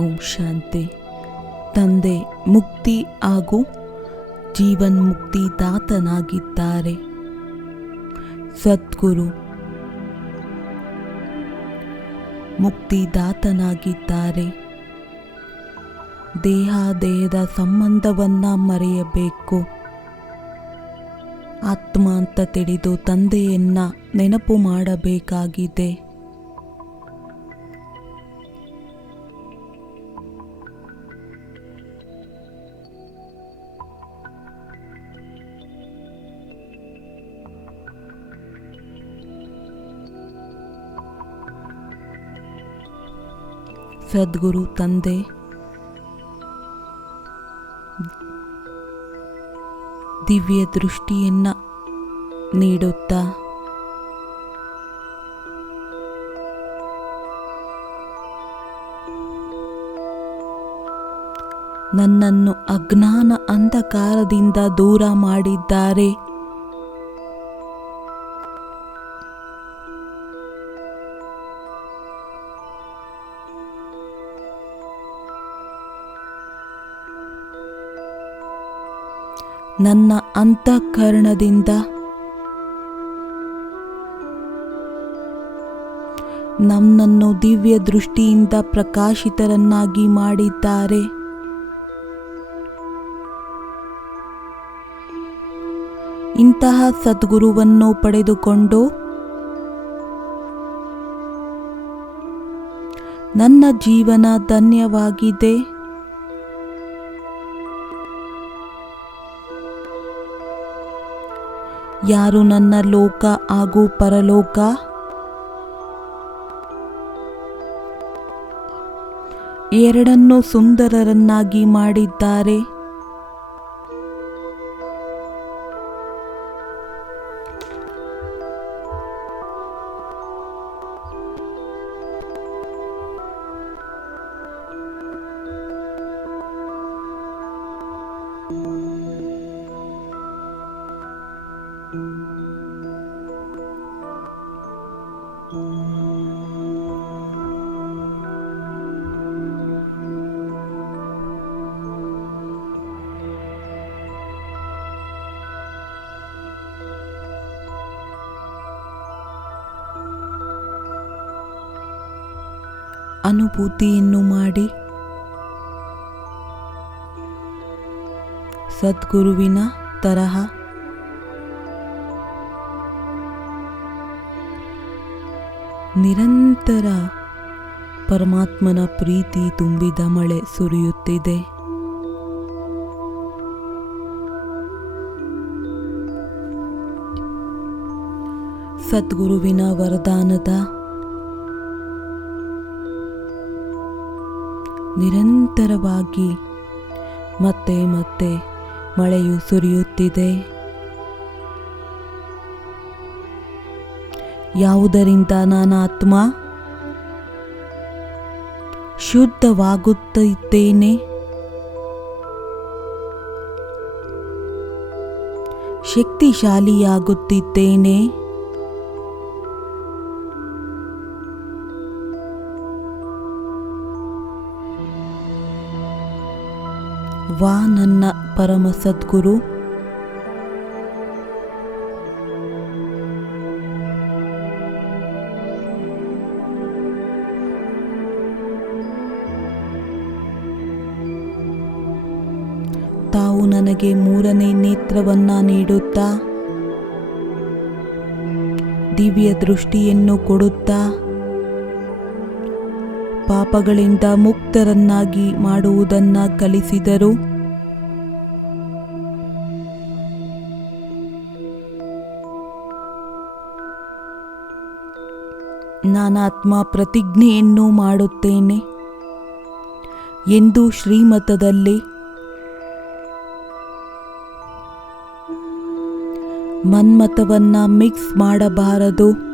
ಓಂ ಶಾಂತಿ. ತಂದೆ ಮುಕ್ತಿ ಹಾಗೂ ಜೀವನ್ಮುಕ್ತಿ ದಾತನಾಗಿದ್ದಾರೆ. ಸದ್ಗುರು ಮುಕ್ತಿದಾತನಾಗಿದ್ದಾರೆ. ದೇಹದ ಸಂಬಂಧವನ್ನು ಮರೆಯಬೇಕು. ಆತ್ಮ ಅಂತ ತಿಳಿದು ತಂದೆಯನ್ನು ನೆನಪು ಮಾಡಬೇಕಾಗಿದೆ. ಸದ್ಗುರು ತಂದೆ ದಿವ್ಯ ದೃಷ್ಟಿಯನ್ನು ನೀಡುತ್ತಾ ನನ್ನನ್ನು ಅಜ್ಞಾನ ಅಂಧಕಾರದಿಂದ ದೂರ ಮಾಡಿದ್ದಾರೆ. ನನ್ನ ಅಂತಃಕರಣದಿಂದ ನನ್ನನ್ನು ದಿವ್ಯ ದೃಷ್ಟಿಯಿಂದ ಪ್ರಕಾಶಿತರನ್ನಾಗಿ ಮಾಡಿದ್ದಾರೆ. ಇಂತಹ ಸದ್ಗುರುವನ್ನು ಪಡೆದುಕೊಂಡು ನನ್ನ ಜೀವನ ಧನ್ಯವಾಗಿದೆ. ಯಾರು ನನ್ನ ಲೋಕ ಹಾಗೂ ಪರಲೋಕ ಎರಡನ್ನೂ ಸುಂದರರನ್ನಾಗಿ ಮಾಡಿದ್ದಾರೆ. ಅನುಭೂತಿಯನ್ನು ಮಾಡಿ ಸದ್ಗುರುವಿನ ತರಹ ನಿರಂತರ ಪರಮಾತ್ಮನ ಪ್ರೀತಿ ತುಂಬಿದ ಮಳೆ ಸುರಿಯುತ್ತಿದೆ. ಸದ್ಗುರುವಿನ ವರದಾನದ ನಿರಂತರವಾಗಿ ಮತ್ತೆ ಮತ್ತೆ ಮಳೆಯು ಸುರಿಯುತ್ತಿದೆ. ಯಾವುದರಿಂದ ನನ್ನ ಆತ್ಮ ಶುದ್ಧವಾಗುತ್ತಿದ್ದೇನೆ, ಶಕ್ತಿಶಾಲಿಯಾಗುತ್ತಿದ್ದೇನೆ. ವಾ ನನ್ನ ಪರಮ ಸದ್ಗುರು ತಾವು ನನಗೆ ಮೂರನೇ ನೇತ್ರವನ್ನ ನೀಡುತ್ತಾ ದಿವ್ಯ ದೃಷ್ಟಿಯನ್ನು ಕೊಡುತ್ತಾ ಪಾಪಗಳಿಂದ ಮುಕ್ತರನ್ನಾಗಿ ಮಾಡುವುದನ್ನು ಕಲಿಸಿದರು. ನಾನಾತ್ಮ ಪ್ರತಿಜ್ಞೆಯನ್ನು ಮಾಡುತ್ತೇನೆ ಎಂದು ಶ್ರೀಮತದಲ್ಲಿ ಮನ್ಮತವನ್ನ ಮಿಕ್ಸ್ ಮಾಡಬಾರದು.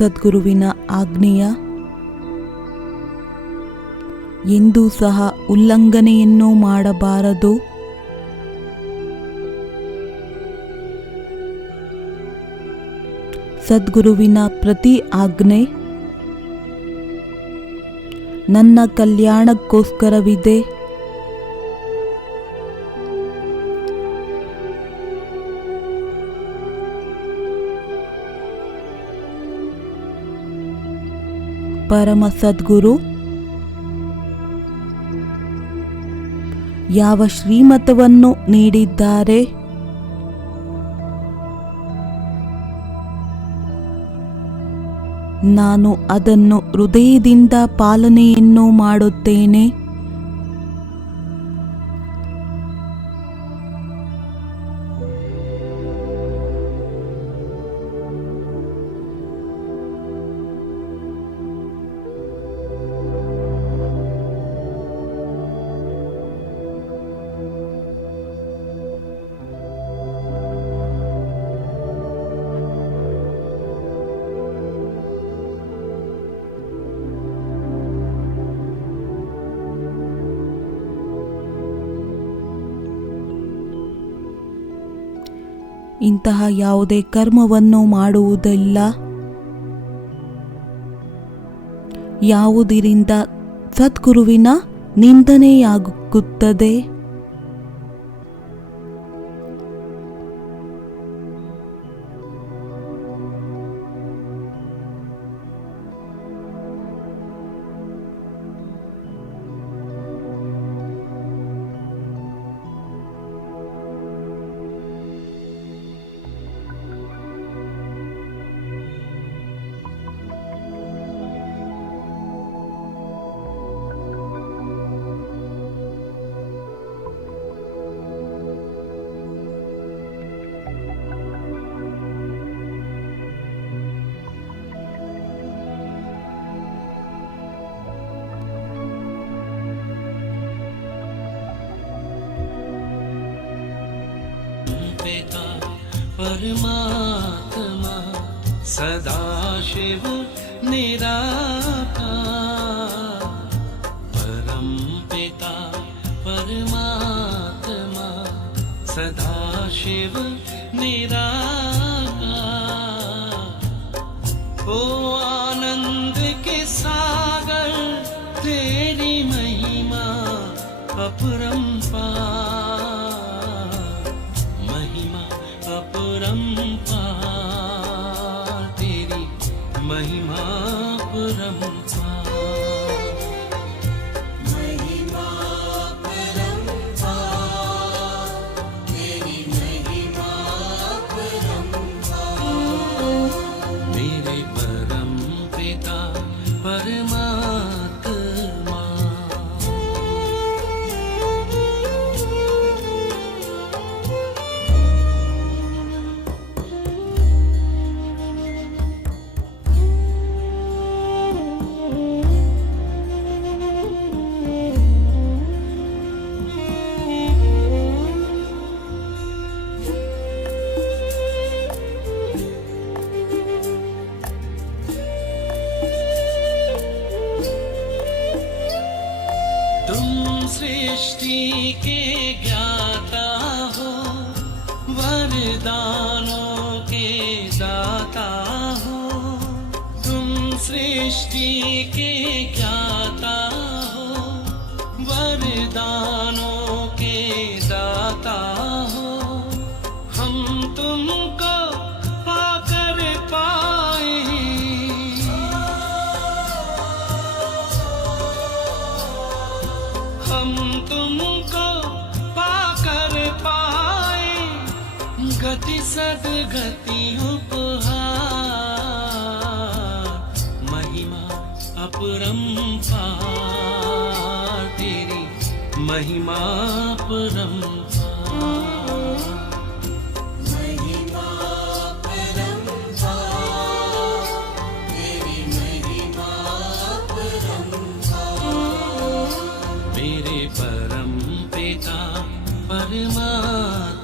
ಸದ್ಗುರುವಿನ ಆಜ್ಞೆಯ ಎಂದೂ ಸಹ ಉಲ್ಲಂಘನೆಯನ್ನು ಮಾಡಬಾರದು. ಸದ್ಗುರುವಿನ ಪ್ರತಿ ಆಜ್ಞೆ ನನ್ನ ಕಲ್ಯಾಣಕ್ಕೋಸ್ಕರವಿದೆ. ಪರಮ ಸದ್ಗುರು ಯಾವ ಶ್ರೀಮತವನ್ನು ನೀಡಿದ್ದಾರೆ ನಾನು ಅದನ್ನು ಹೃದಯದಿಂದ ಪಾಲನೆಯನ್ನು ಮಾಡುತ್ತೇನೆ. ಇಂತಹ ಯಾವುದೇ ಕರ್ಮವನ್ನು ಮಾಡುವುದಿಲ್ಲ ಯಾವುದರಿಂದ ಸದ್ಗುರುವಿನ ನಿಂದನೆಯಾಗುತ್ತದೆ. परमात्मा सदाशिव निराकार, परम पिता परमात्मा सदाशिव निराकार। ओ आनंद के सागर तेरी महिमा अपरंपार, महिमा अपरंपार, तेरी महिमा अपरंपार, महिमा परंपार, तेरी महिमा परंपार। मेरे परम पिता परमात्मा। तुम सृष्टि के ज्ञाता हो, वरदानों के दाता हो। तुम सृष्टि के ज्ञाता हो, वरदानों के दाता हो। हम तुमको पाकर पाए, हम तुमको पाकर पाए, गति सदगति उपहार, महिमा अपरंपार, तेरी महिमा अपरंपार, महिमा परंपार, तेरी महिमा परंपार। मेरे परम पिता परमात्मा।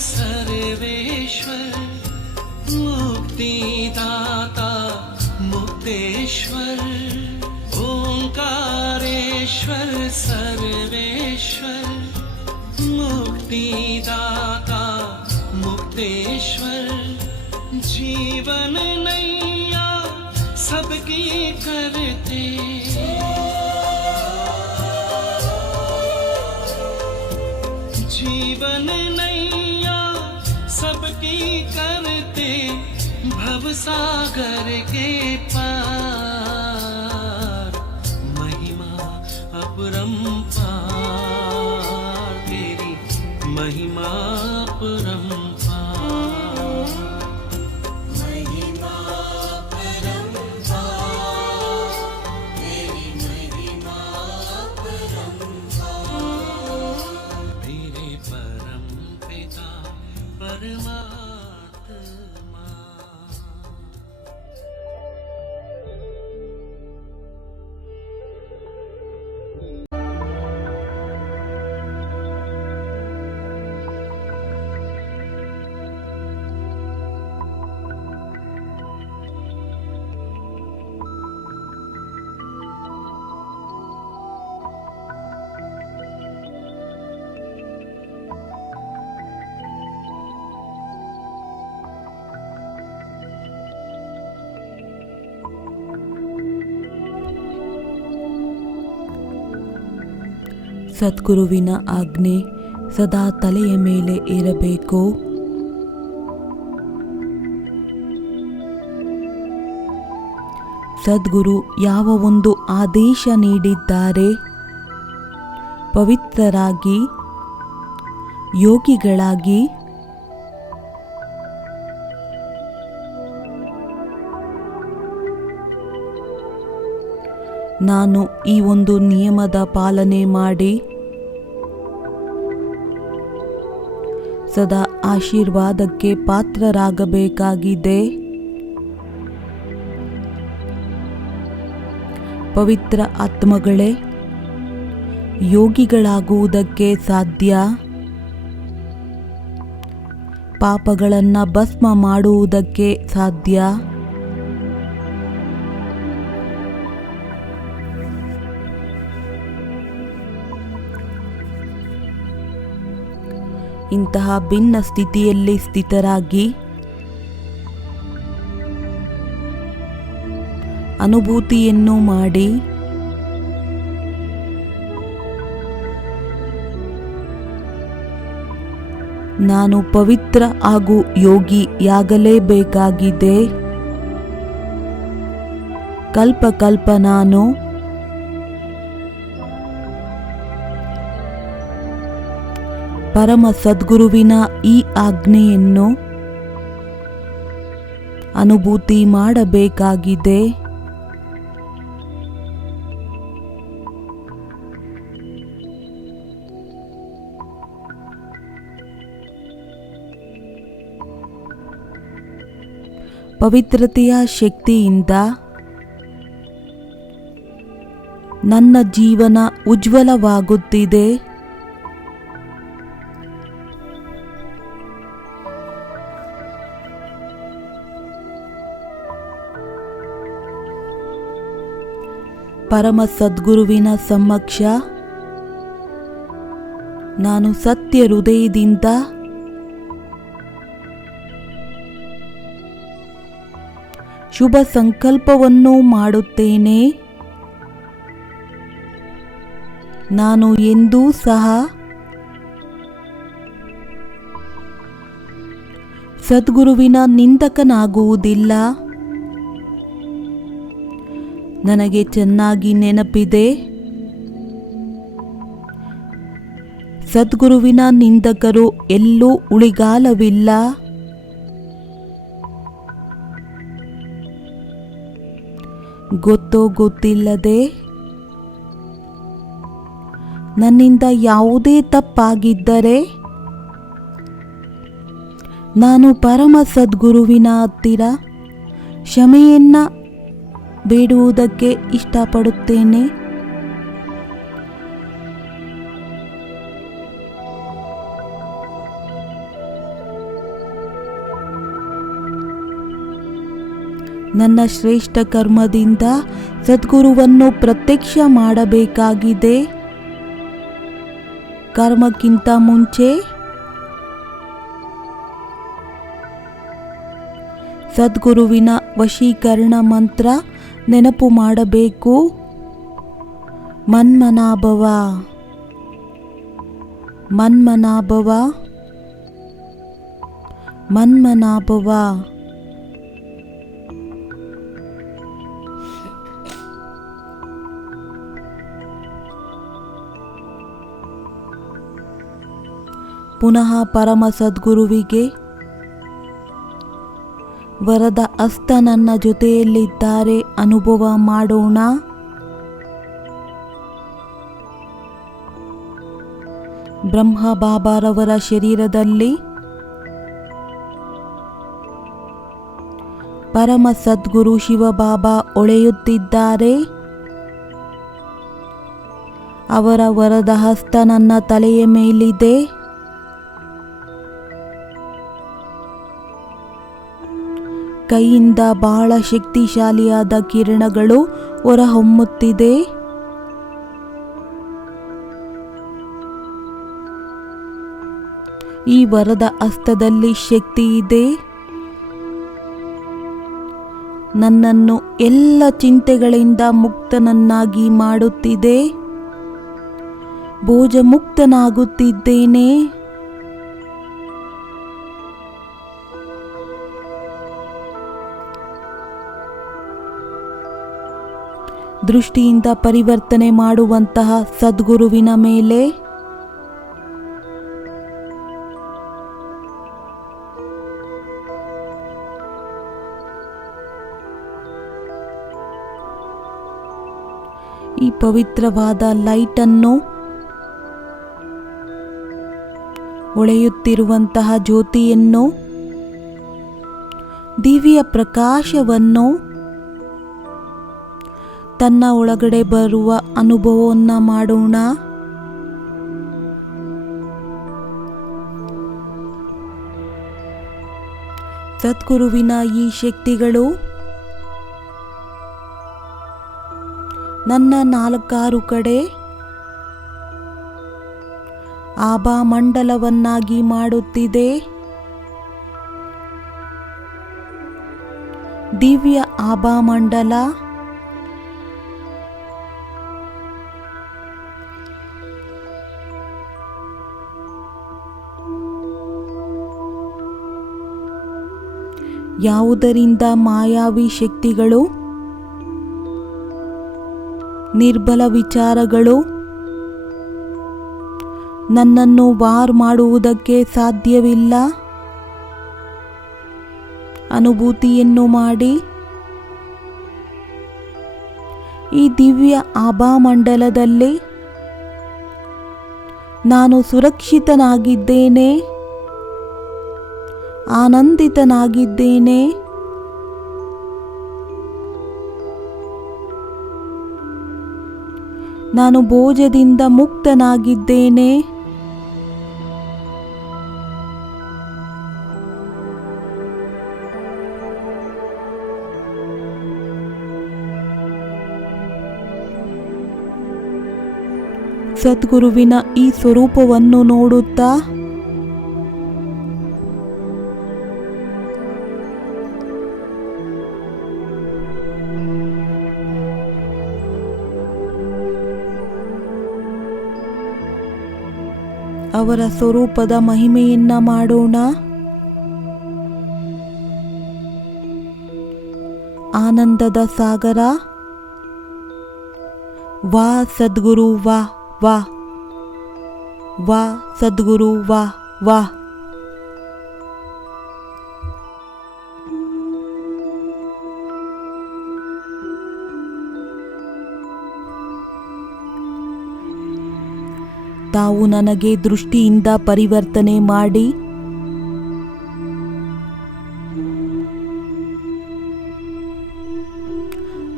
सर्वेश्वर मुक्तिदाता मुक्तेश्वर ओंकारेश्वर सर्वेश्वर मुक्तिदाता मुक्तेश्वर जीवन नैया सबकी करते जीवन नैया सबकी करते भवसागर के पार महिमा अपरंपार तेरी महिमा अपरंपार महिमा परंपार तेरी महिमा परंपार मेरे परम पिता परमात्मा ಸದ್ಗುರುವಿನ ಆಜ್ಞೆ ಸದಾ ತಲೆಯ ಮೇಲೆ ಇರಬೇಕು. ಸದ್ಗುರು ಯಾವ ಒಂದು ಆದೇಶ ನೀಡಿದ್ದಾರೆ, ಪವಿತ್ರರಾಗಿ ಯೋಗಿಗಳಾಗಿ ನಾನು ಈ ಒಂದು ನಿಯಮದ ಪಾಲನೆ ಮಾಡಿ ಸದಾ ಆಶೀರ್ವಾದಕ್ಕೆ ಪಾತ್ರರಾಗಬೇಕಾಗಿದೆ. ಪವಿತ್ರ ಆತ್ಮಗಳೇ, ಯೋಗಿಗಳಾಗುವುದಕ್ಕೆ ಸಾಧ್ಯ. ಪಾಪಗಳನ್ನು ಭಸ್ಮ ಮಾಡುವುದಕ್ಕೆ ಸಾಧ್ಯ. ಇಂತಹ ಭಿನ್ನ ಸ್ಥಿತಿಯಲ್ಲಿ ಸ್ಥಿತರಾಗಿ ಅನುಭೂತಿಯನ್ನು ಮಾಡಿ ನಾನು ಪವಿತ್ರ ಹಾಗೂ ಯೋಗಿಯಾಗಲೇಬೇಕಾಗಿದೆ. ಕಲ್ಪ ನಾನು ಪರಮ ಸದ್ಗುರುವಿನ ಈ ಆಜ್ಞೆಯನ್ನು ಅನುಭೂತಿ ಮಾಡಬೇಕಾಗಿದೆ. ಪವಿತ್ರತೆಯ ಶಕ್ತಿಯಿಂದ ನನ್ನ ಜೀವನ ಉಜ್ವಲವಾಗುತ್ತಿದೆ. ಪರಮ ಸದ್ಗುರುವಿನ ಸಮಕ್ಷ ನಾನು ಸತ್ಯ ಹೃದಯದಿಂದ ಶುಭ ಸಂಕಲ್ಪವನ್ನು ಮಾಡುತ್ತೇನೆ. ನಾನು ಎಂದೂ ಸಹ ಸದ್ಗುರುವಿನ ನಿಂದಕನಾಗುವುದಿಲ್ಲ. ನನಗೆ ಚೆನ್ನಾಗಿ ನೆನಪಿದೆ, ಸದ್ಗುರುವಿನ ನಿಂದಕರು ಎಲ್ಲೂ ಉಳಿಗಾಲವಿಲ್ಲ. ಗೊತ್ತೋ ಗೊತ್ತಿಲ್ಲದೆ ನನ್ನಿಂದ ಯಾವುದೇ ತಪ್ಪಾಗಿದ್ದರೆ ನಾನು ಪರಮ ಸದ್ಗುರುವಿನ ಹತ್ತಿರ ಕ್ಷಮೆಯನ್ನ ಬೇಡುವುದಕ್ಕೆ ಇಷ್ಟಪಡುತ್ತೇನೆ. ನನ್ನ ಶ್ರೇಷ್ಠ ಕರ್ಮದಿಂದ ಸದ್ಗುರುವನ್ನು ಪ್ರತ್ಯಕ್ಷ ಮಾಡಬೇಕಾಗಿದೆ. ಕರ್ಮಕ್ಕಿಂತ ಮುಂಚೆ ಸದ್ಗುರುವಿನ ವಶೀಕರಣ ಮಂತ್ರ ನೆನಪು ಮಾಡಬೇಕು. ಮನ್ಮನಾಭವ ಮನ್ಮನಾಭವ ಮನ್ಮನಾಭವ. ಪುನಃ ಪರಮ ಸದ್ಗುರುವಿಗೆ ವರದ ಹಸ್ತ ನನ್ನ ಜೊತೆಯಲ್ಲಿದ್ದಾರೆ ಅನುಭವ ಮಾಡೋಣ. ಬ್ರಹ್ಮ ಬಾಬಾರವರ ಶರೀರದಲ್ಲಿ ಪರಮ ಸದ್ಗುರು ಶಿವಬಾಬಾ ಒಳೆಯುತ್ತಿದ್ದಾರೆ. ಅವರ ವರದ ಹಸ್ತ ನನ್ನ ತಲೆಯ ಮೇಲಿದೆ. ಕೈಯಿಂದ ಬಹಳ ಶಕ್ತಿಶಾಲಿಯಾದ ಕಿರಣಗಳು ಹೊರಹೊಮ್ಮುತ್ತಿದೆ. ಈ ವರದ ಹಸ್ತದಲ್ಲಿ ಶಕ್ತಿ ಇದೆ. ನನ್ನನ್ನು ಎಲ್ಲ ಚಿಂತೆಗಳಿಂದ ಮುಕ್ತನನ್ನಾಗಿ ಮಾಡುತ್ತಿದೆ. ಬೋಜ ಮುಕ್ತನಾಗುತ್ತಿದ್ದೇನೆ. ದೃಷ್ಟಿಯಿಂದ ಪರಿವರ್ತನೆ ಮಾಡುವಂತಹ ಸದ್ಗುರುವಿನ ಮೇಲೆ ಈ ಪವಿತ್ರವಾದ ಲೈಟನ್ನು ಹೊಳೆಯುತ್ತಿರುವಂತಹ ಜ್ಯೋತಿಯನ್ನು, ದಿವ್ಯ ಪ್ರಕಾಶವನ್ನು ತನ್ನ ಒಳಗಡೆ ಬರುವ ಅನುಭವವನ್ನು ಮಾಡೋಣ. ಸದ್ಗುರುವಿನ ಈ ಶಕ್ತಿಗಳು ನನ್ನ 4 ಕಡೆ ಆಭಾ ಮಂಡಲವನ್ನಾಗಿ ಮಾಡುತ್ತಿದೆ. ದಿವ್ಯ ಆಭಾ ಮಂಡಲ ಯಾವುದರಿಂದ ಮಾಯಾವಿ ಶಕ್ತಿಗಳು, ನಿರ್ಬಲ ವಿಚಾರಗಳು ನನ್ನನ್ನು ವಾರ್ ಮಾಡುವುದಕ್ಕೆ ಸಾಧ್ಯವಿಲ್ಲ. ಅನುಭೂತಿಯನ್ನು ಮಾಡಿ ಈ ದಿವ್ಯ ಆಭಾ ಮಂಡಲದಲ್ಲಿ ನಾನು ಸುರಕ್ಷಿತನಾಗಿದ್ದೇನೆ, ಆನಂದಿತನಾಗಿದ್ದೇನೆ. ನಾನು ಬೋಜದಿಂದ ಮುಕ್ತನಾಗಿದ್ದೇನೆ. ಸದ್ಗುರುವಿನ ಈ ಸ್ವರೂಪವನ್ನು ನೋಡುತ್ತಾ ಅವರ ಸ್ವರೂಪದ ಮಹಿಮೆಯನ್ನ ಮಾಡೋಣ. ಆನಂದದ ಸಾಗರ. ವಾ ಸದ್ಗುರು ವಾ ವಾ, ವಾ ಸದ್ಗುರು ವಾ ವಾ. ತಾವು ನನಗೆ ದೃಷ್ಟಿಯಿಂದ ಪರಿವರ್ತನೆ ಮಾಡಿ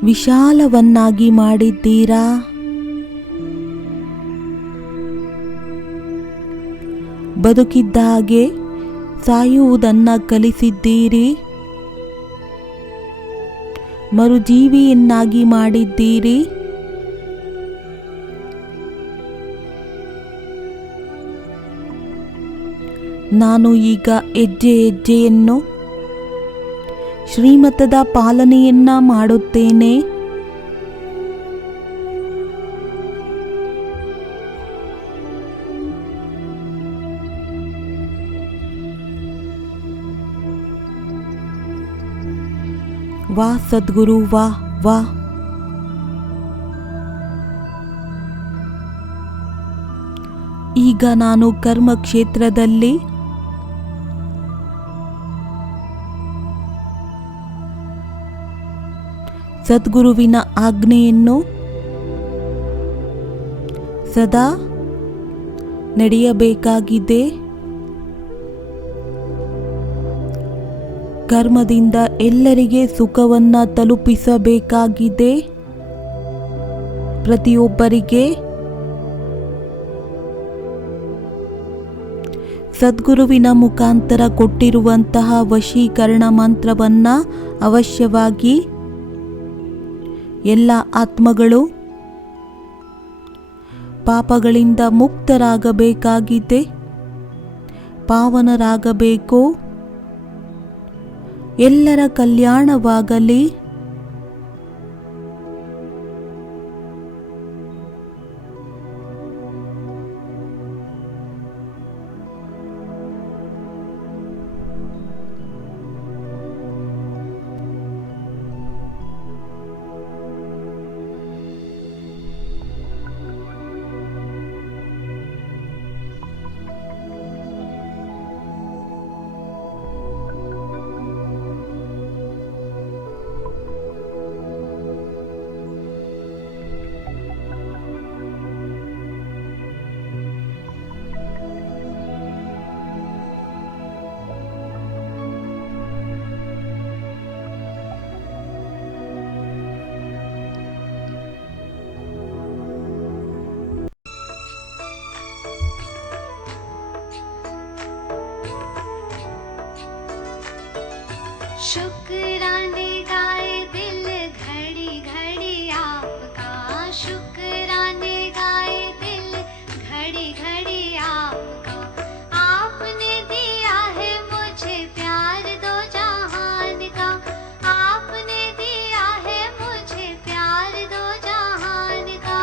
ವಿಶಾಲವನ್ನಾಗಿ ಮಾಡಿದ್ದೀರಾ. ಬದುಕಿದ್ದ ಹಾಗೆ ಸಾಯುವುದನ್ನು ಕಲಿಸಿದ್ದೀರಿ. ಮರುಜೀವಿಯನ್ನಾಗಿ ಮಾಡಿದ್ದೀರಿ. ನಾನು ಈಗ ಹೆಜ್ಜೆ ಹೆಜ್ಜೆಯನ್ನು ಶ್ರೀಮತದ ಪಾಲನೆಯನ್ನ ಮಾಡುತ್ತೇನೆ. ವಾ ಸದ್ಗುರು, ವಾ ವಾ. ಈಗ ನಾನು ಕರ್ಮಕ್ಷೇತ್ರದಲ್ಲಿ ಸದ್ಗುರುವಿನ ಆಜ್ಞೆಯನ್ನು ಸದಾ ನಡೆಯಬೇಕಾಗಿದೆ. ಕರ್ಮದಿಂದ ಎಲ್ಲರಿಗೆ ಸುಖವನ್ನ ತಲುಪಿಸಬೇಕಾಗಿದೆ. ಪ್ರತಿಯೊಬ್ಬರಿಗೆ ಸದ್ಗುರುವಿನ ಮುಖಾಂತರ ಕೊಟ್ಟಿರುವಂತಹ ವಶೀಕರಣ ಮಂತ್ರವನ್ನ ಅವಶ್ಯವಾಗಿ ಎಲ್ಲ ಆತ್ಮಗಳು ಪಾಪಗಳಿಂದ ಮುಕ್ತರಾಗಬೇಕಾಗಿದೆ, ಪಾವನರಾಗಬೇಕು. ಎಲ್ಲರ ಕಲ್ಯಾಣವಾಗಲಿ. शुक्राने गाए दिल घड़ी घड़ी आपका, शुक्राने गाए दिल घड़ी घड़ी आपका। आपने दिया है मुझे प्यार दो जहान का, आपने दिया है मुझे प्यार दो जहान का।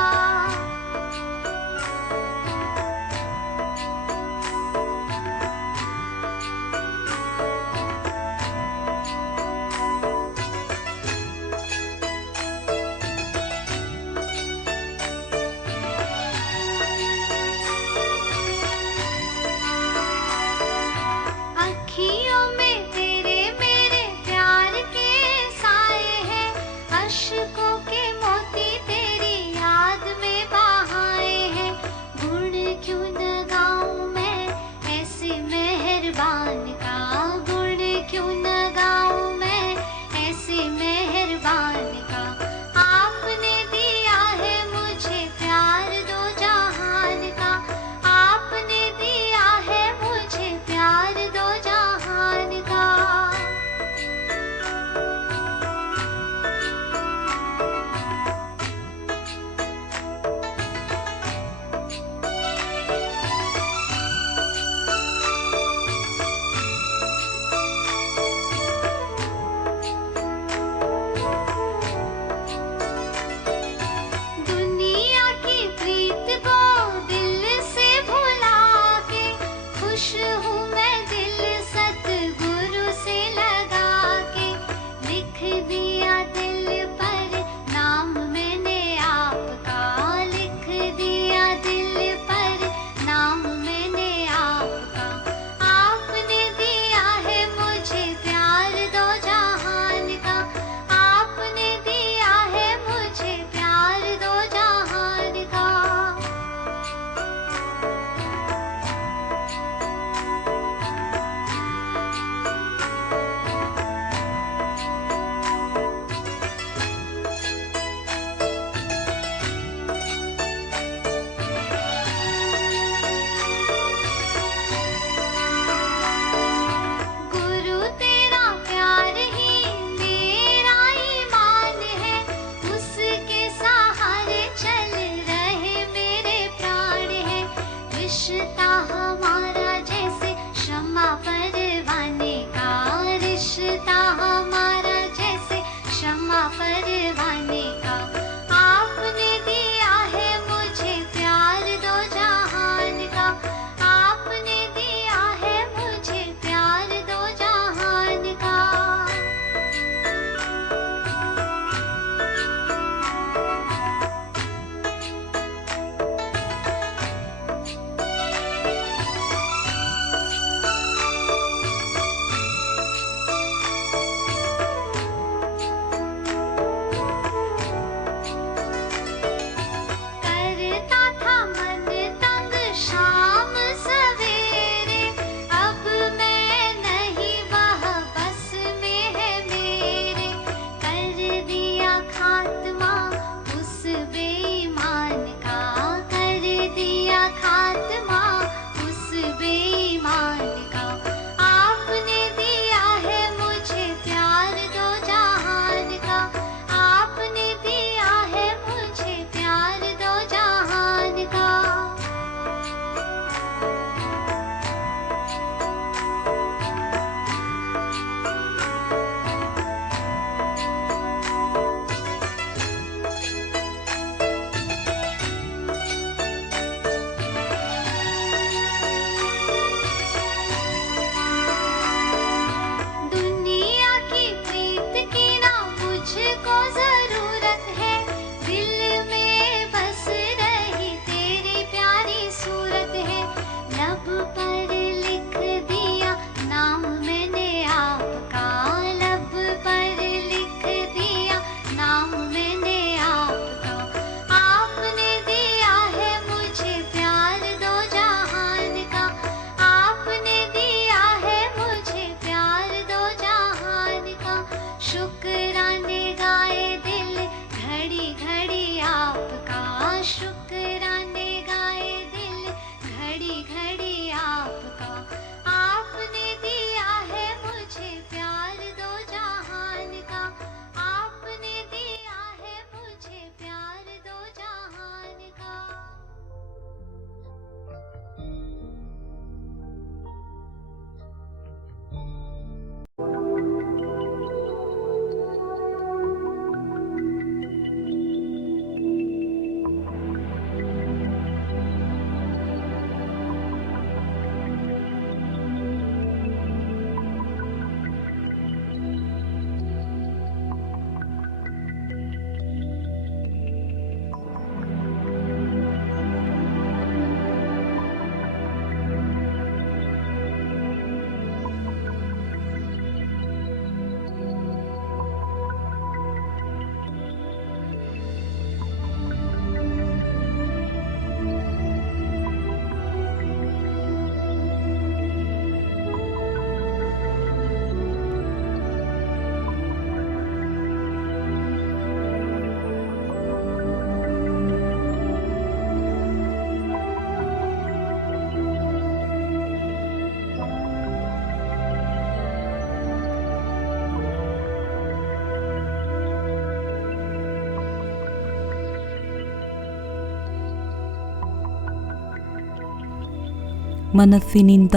ಮನಸ್ಸಿನಿಂದ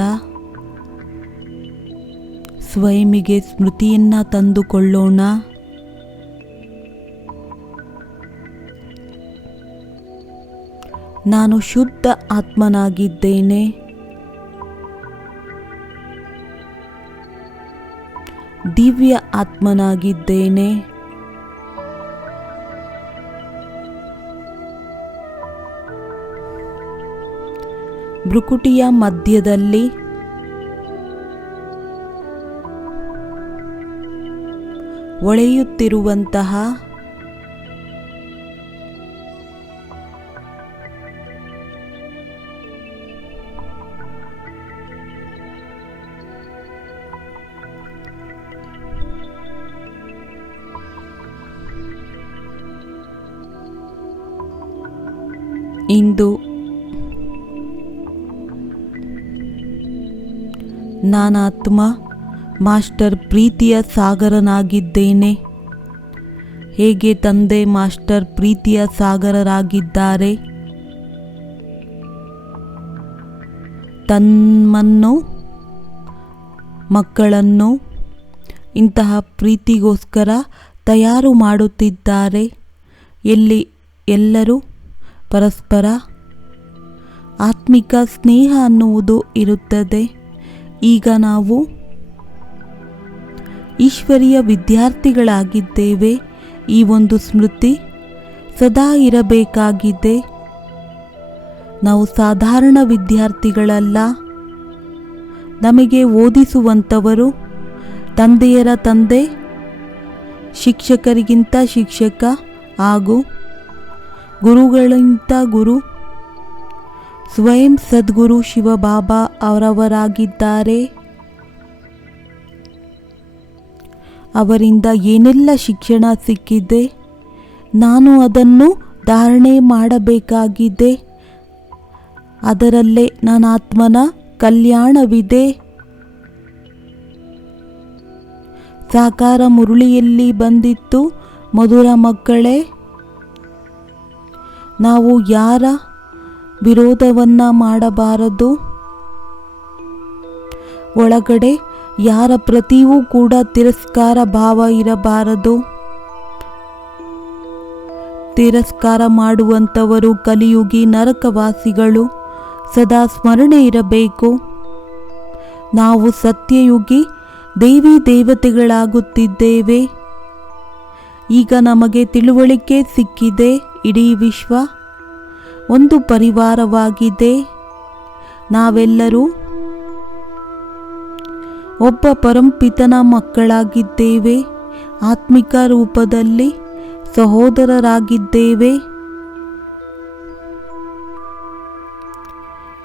ಸ್ವಯಂಗೆ ಸ್ಮೃತಿಯನ್ನು ತಂದುಕೊಳ್ಳೋಣ. ನಾನು ಶುದ್ಧ ಆತ್ಮನಾಗಿದ್ದೇನೆ. ದಿವ್ಯ ಆತ್ಮನಾಗಿದ್ದೇನೆ. ಭ್ರುಕುಟಿಯ ಮಧ್ಯದಲ್ಲಿ ಹೊಳೆಯುತ್ತಿರುವಂತಹ ಇಂದು ನಾನಾತ್ಮ ಮಾಸ್ಟರ್ ಪ್ರೀತಿಯ ಸಾಗರನಾಗಿದ್ದೇನೆ. ಹೇಗೆ ತಂದೆ ಮಾಸ್ಟರ್ ಪ್ರೀತಿಯ ಸಾಗರರಾಗಿದ್ದಾರೆ, ತಮ್ಮನ್ನು ಮಕ್ಕಳನ್ನು ಇಂತಹ ಪ್ರೀತಿಗೋಸ್ಕರ ತಯಾರು ಮಾಡುತ್ತಿದ್ದಾರೆ. ಎಲ್ಲಿ ಎಲ್ಲರೂ ಪರಸ್ಪರ ಆತ್ಮಿಕ ಸ್ನೇಹ ಅನ್ನುವುದು ಇರುತ್ತದೆ. ಈಗ ನಾವು ಈಶ್ವರೀಯ ವಿದ್ಯಾರ್ಥಿಗಳಾಗಿದ್ದೇವೆ. ಈ ಒಂದು ಸ್ಮೃತಿ ಸದಾ ಇರಬೇಕಾಗಿದೆ. ನಾವು ಸಾಧಾರಣ ವಿದ್ಯಾರ್ಥಿಗಳಲ್ಲ. ನಮಗೆ ಓದಿಸುವಂಥವರು ತಂದೆಯರ ತಂದೆ, ಶಿಕ್ಷಕರಿಗಿಂತ ಶಿಕ್ಷಕ ಹಾಗೂ ಗುರುಗಳಿಗಿಂತ ಗುರು ಸ್ವಯಂ ಸದ್ಗುರು ಶಿವಬಾಬಾ ಅವರವರಾಗಿದ್ದಾರೆ. ಅವರಿಂದ ಏನೆಲ್ಲ ಶಿಕ್ಷಣ ಸಿಕ್ಕಿದೆ, ನಾನು ಅದನ್ನು ಧಾರಣೆ ಮಾಡಬೇಕಾಗಿದೆ. ಅದರಲ್ಲೇ ನನ್ನ ಆತ್ಮನ ಕಲ್ಯಾಣವಿದೆ. ಸಾಕಾರ ಮುರುಳಿಯಲ್ಲಿ ಬಂದಿತ್ತು, ಮಧುರ ಮಕ್ಕಳೇ, ನಾವು ಯಾರ ವಿರೋಧವನ್ನು ಮಾಡಬಾರದು. ಒಳಗಡೆ ಯಾರ ಪ್ರತಿಯೂ ಕೂಡ ತಿರಸ್ಕಾರ ಭಾವ ಇರಬಾರದು. ತಿರಸ್ಕಾರ ಮಾಡುವಂಥವರು ಕಲಿಯುಗಿ ನರಕವಾಸಿಗಳು. ಸದಾ ಸ್ಮರಣೆ ಇರಬೇಕು. ನಾವು ಸತ್ಯಯುಗಿ ದೇವಿ ದೇವತೆಗಳಾಗುತ್ತಿದ್ದೇವೆ. ಈಗ ನಮಗೆ ತಿಳುವಳಿಕೆ ಸಿಕ್ಕಿದೆ. ಇಡೀ ವಿಶ್ವ ಒಂದು ಪರಿವಾರವಾಗಿದೆ. ನಾವೆಲ್ಲರೂ ಒಬ್ಬ ಪರಂಪಿತನ ಮಕ್ಕಳಾಗಿದ್ದೇವೆ. ಆತ್ಮಿಕ ರೂಪದಲ್ಲಿ ಸಹೋದರರಾಗಿದ್ದೇವೆ.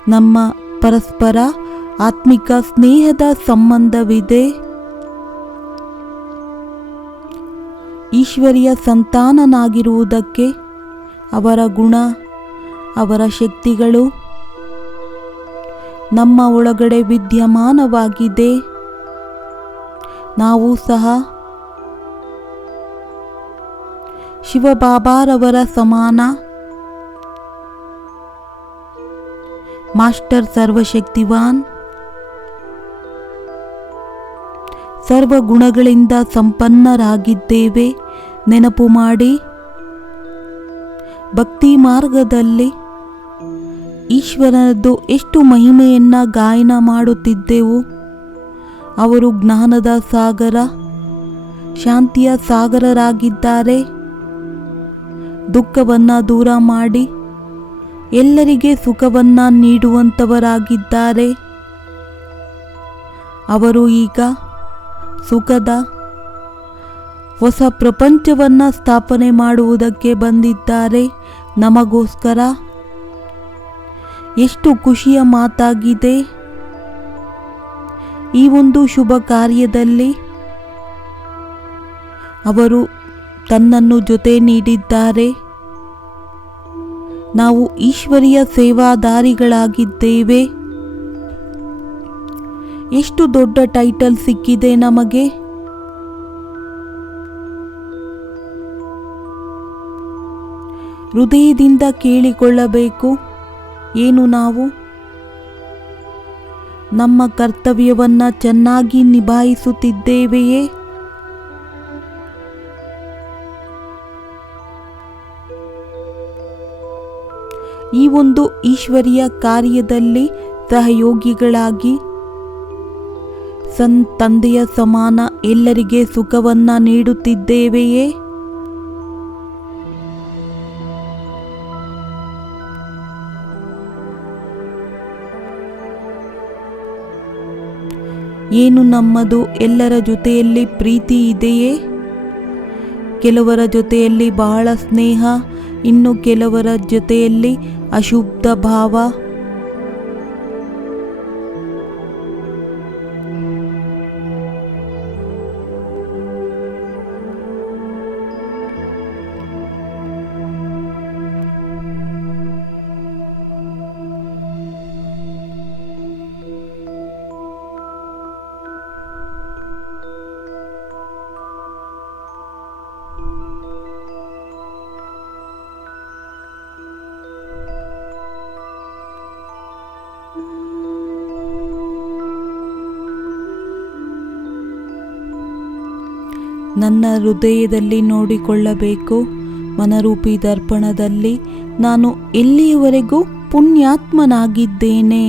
ನಮ್ಮ ಪರಸ್ಪರ ಆತ್ಮಿಕ ಸ್ನೇಹದ ಸಂಬಂಧವಿದೆ. ಈಶ್ವರಿಯ ಸಂತಾನನಾಗಿರುವುದಕ್ಕೆ ಅವರ ಗುಣ, ಅವರ ಶಕ್ತಿಗಳು ನಮ್ಮ ಒಳಗಡೆ ವಿದ್ಯಮಾನವಾಗಿದೆ. ನಾವು ಸಹ ಶಿವಬಾಬಾರವರ ಸಮಾನ. ಮಾಸ್ಟರ್ ಸರ್ವಶಕ್ತಿವಾನ್, ಸರ್ವ ಗುಣಗಳಿಂದ ಸಂಪನ್ನರಾಗಿದ್ದೇವೆ. ನೆನಪು ಮಾಡಿ, ಭಕ್ತಿ ಮಾರ್ಗದಲ್ಲಿ ಈಶ್ವರನದ್ದು ಎಷ್ಟು ಮಹಿಮೆಯನ್ನು ಗಾಯನ ಮಾಡುತ್ತಿದ್ದೆವು. ಅವರು ಜ್ಞಾನದ ಸಾಗರ, ಶಾಂತಿಯ ಸಾಗರರಾಗಿದ್ದಾರೆ. ದುಃಖವನ್ನು ದೂರ ಮಾಡಿ ಎಲ್ಲರಿಗೆ ಸುಖವನ್ನು ನೀಡುವಂಥವರಾಗಿದ್ದಾರೆ. ಅವರು ಈಗ ಸುಖದ ಹೊಸ ಪ್ರಪಂಚವನ್ನು ಸ್ಥಾಪನೆ ಮಾಡುವುದಕ್ಕೆ ಬಂದಿದ್ದಾರೆ. ನಮಗೋಸ್ಕರ ಎಷ್ಟು ಖುಷಿಯ ಮಾತಾಗಿದೆ. ಈ ಒಂದು ಶುಭ ಕಾರ್ಯದಲ್ಲಿ ಅವರು ತನ್ನನ್ನು ಜೊತೆ ನೀಡಿದ್ದಾರೆ. ನಾವು ಈಶ್ವರಿಯ ಸೇವಾದಾರಿಗಳಾಗಿದ್ದೇವೆ. ಎಷ್ಟು ದೊಡ್ಡ ಟೈಟಲ್ ಸಿಕ್ಕಿದೆ ನಮಗೆ. ಹೃದಯದಿಂದ ಕೇಳಿಕೊಳ್ಳಬೇಕು. ಏನು ನಾವು ನಮ್ಮ ಕರ್ತವ್ಯವನ್ನು ಚೆನ್ನಾಗಿ ನಿಭಾಯಿಸುತ್ತಿದ್ದೇವೆಯೇ? ಈ ಒಂದು ಈಶ್ವರೀಯ ಕಾರ್ಯದಲ್ಲಿ ಸಹಯೋಗಿಗಳಾಗಿ ತಂದೆಯ ಸಮಾನ ಎಲ್ಲರಿಗೆ ಸುಖವನ್ನು ನೀಡುತ್ತಿದ್ದೇವೆಯೇ? ಏನು ನಮ್ಮದು ಎಲ್ಲರ ಜೊತೆಯಲ್ಲಿ ಪ್ರೀತಿ ಇದೆಯೇ? ಕೆಲವರ ಜೊತೆಯಲ್ಲಿ ಬಹಳ ಸ್ನೇಹ, ಇನ್ನು ಕೆಲವರ ಜೊತೆಯಲ್ಲಿ ಅಶುದ್ಧ ಭಾವ. ನನ್ನ ಹೃದಯದಲ್ಲಿ ನೋಡಿಕೊಳ್ಳಬೇಕು. ಮನರೂಪಿ ದರ್ಪಣದಲ್ಲಿ ನಾನು ಎಲ್ಲಿಯವರೆಗೂ ಪುಣ್ಯಾತ್ಮನಾಗಿದ್ದೇನೆ.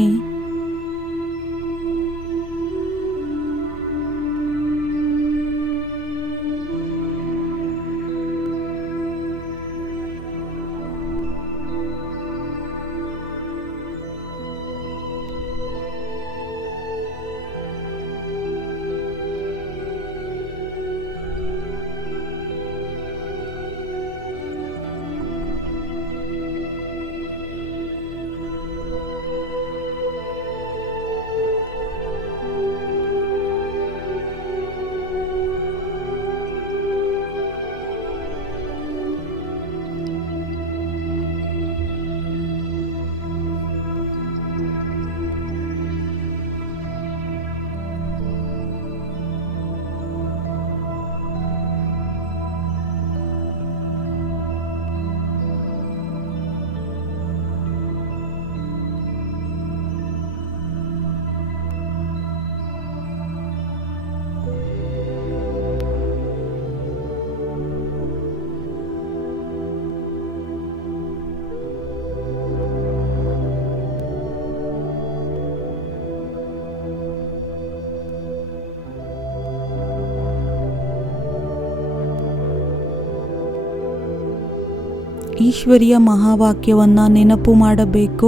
ಈಶ್ವರಿಯ ಮಹಾವಾಕ್ಯವನ್ನು ನೆನಪು ಮಾಡಬೇಕು.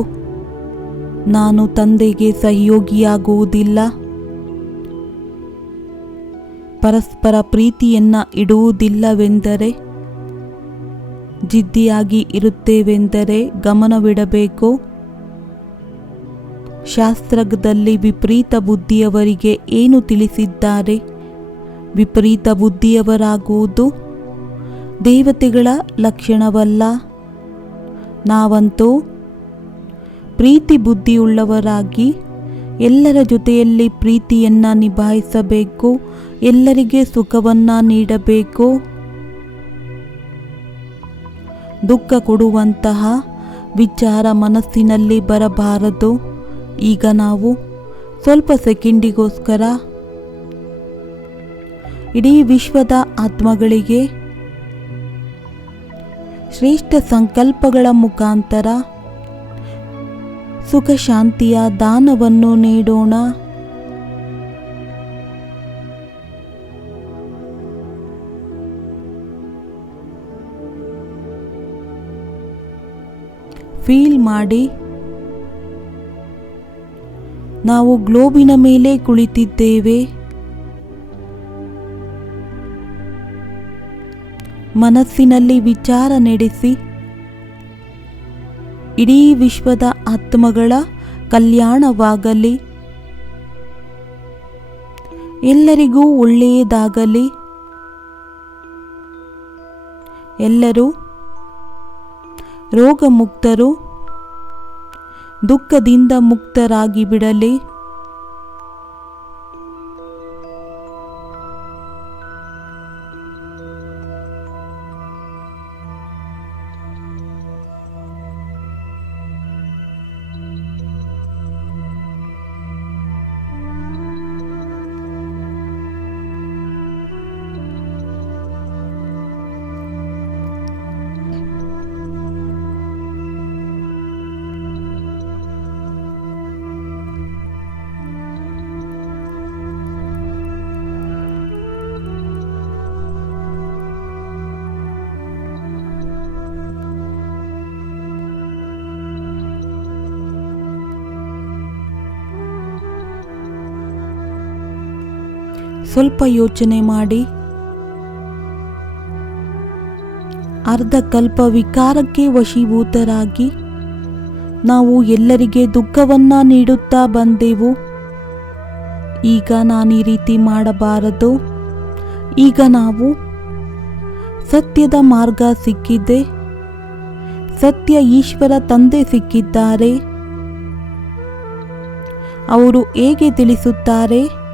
ನಾನು ತಂದೆಗೆ ಸಹಯೋಗಿಯಾಗುವುದಿಲ್ಲ, ಪರಸ್ಪರ ಪ್ರೀತಿಯನ್ನು ಇಡುವುದಿಲ್ಲವೆಂದರೆ, ಜಿದ್ದಿಯಾಗಿ ಇರುತ್ತೇವೆಂದರೆ ಗಮನವಿಡಬೇಕು. ಶಾಸ್ತ್ರದಲ್ಲಿ ವಿಪರೀತ ಬುದ್ಧಿಯವರಿಗೆ ಏನು ತಿಳಿಸಿದ್ದಾರೆ? ವಿಪರೀತ ಬುದ್ಧಿಯವರಾಗುವುದು ದೇವತೆಗಳ ಲಕ್ಷಣವಲ್ಲ. ನಾವಂತೂ ಪ್ರೀತಿ ಬುದ್ಧಿಯುಳ್ಳವರಾಗಿ ಎಲ್ಲರ ಜೊತೆಯಲ್ಲಿ ಪ್ರೀತಿಯನ್ನು ನಿಭಾಯಿಸಬೇಕು, ಎಲ್ಲರಿಗೆ ಸುಖವನ್ನು ನೀಡಬೇಕು. ದುಃಖ ಕೊಡುವಂತಹ ವಿಚಾರ ಮನಸ್ಸಿನಲ್ಲಿ ಬರಬಾರದು. ಈಗ ನಾವು ಸ್ವಲ್ಪ ಸೆಕೆಂಡಿಗೋಸ್ಕರ ಇಡೀ ವಿಶ್ವದ ಆತ್ಮಗಳಿಗೆ ಶ್ರೇಷ್ಠ ಸಂಕಲ್ಪಗಳ ಮುಖಾಂತರ ಸುಖ ಶಾಂತಿಯ ದಾನವನ್ನು ನೀಡೋಣ. ಫೀಲ್ ಮಾಡಿ, ನಾವು ಗ್ಲೋಬಿನ ಮೇಲೆ ಕುಳಿತಿದ್ದೇವೆ. ಮನಸ್ಸಿನಲ್ಲಿ ವಿಚಾರ ನಡೆಸಿ ಇಡೀ ವಿಶ್ವದ ಆತ್ಮಗಳ ಕಲ್ಯಾಣವಾಗಲಿ, ಎಲ್ಲರಿಗೂ ಒಳ್ಳೆಯದಾಗಲಿ, ಎಲ್ಲರೂ ರೋಗಮುಕ್ತರು, ದುಃಖದಿಂದ ಮುಕ್ತರಾಗಿ ಬಿಡಲಿ. ಸ್ವಲ್ಪ ಯೋಚನೆ ಮಾಡಿ. ಅರ್ಧ ಕಲ್ಪ ವಿಕಾರಕ್ಕೆ ವಶೀಭೂತರಾಗಿ ನಾವು ಎಲ್ಲರಿಗೆ ದುಃಖವನ್ನ ನೀಡುತ್ತಾ ಬಂದೆವು. ಈಗ ನಾನು ಈ ರೀತಿ ಮಾಡಬಾರದು. ಈಗ ನಾವು ಸತ್ಯದ ಮಾರ್ಗ ಸಿಕ್ಕಿದೆ. ಸತ್ಯ ಈಶ್ವರ ತಂದೆ ಸಿಕ್ಕಿದ್ದಾರೆ. ಅವರು ಹೇಗೆ ತಿಳಿಸುತ್ತಾರೆ?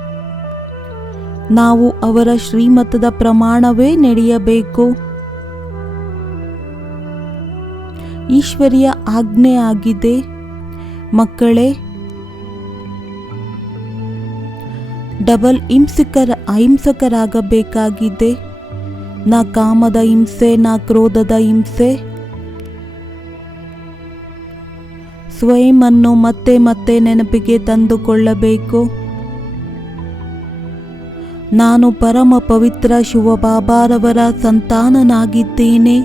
ನಾವು ಅವರ ಶ್ರೀಮತದ ಪ್ರಮಾಣವೇ ನಡೆಯಬೇಕು. ಈಶ್ವರಿಯ ಆಜ್ಞೆ ಆಗಿದೆ, ಮಕ್ಕಳೇ, ಡಬಲ್ ಅಹಿಂಸಕರಾಗಬೇಕಾಗಿದೆ. ನಾ ಕಾಮದ ಹಿಂಸೆ, ನಾ ಕ್ರೋಧದ ಹಿಂಸೆ. ಸ್ವಯಂ ಅನ್ನು ಮತ್ತೆ ಮತ್ತೆ ನೆನಪಿಗೆ ತಂದುಕೊಳ್ಳಬೇಕು. ನಾನು ಪರಮ ಪವಿತ್ರ ಶಿವಬಾಬಾರವರ ಸಂತಾನನಾಗಿದ್ದೇನೆ.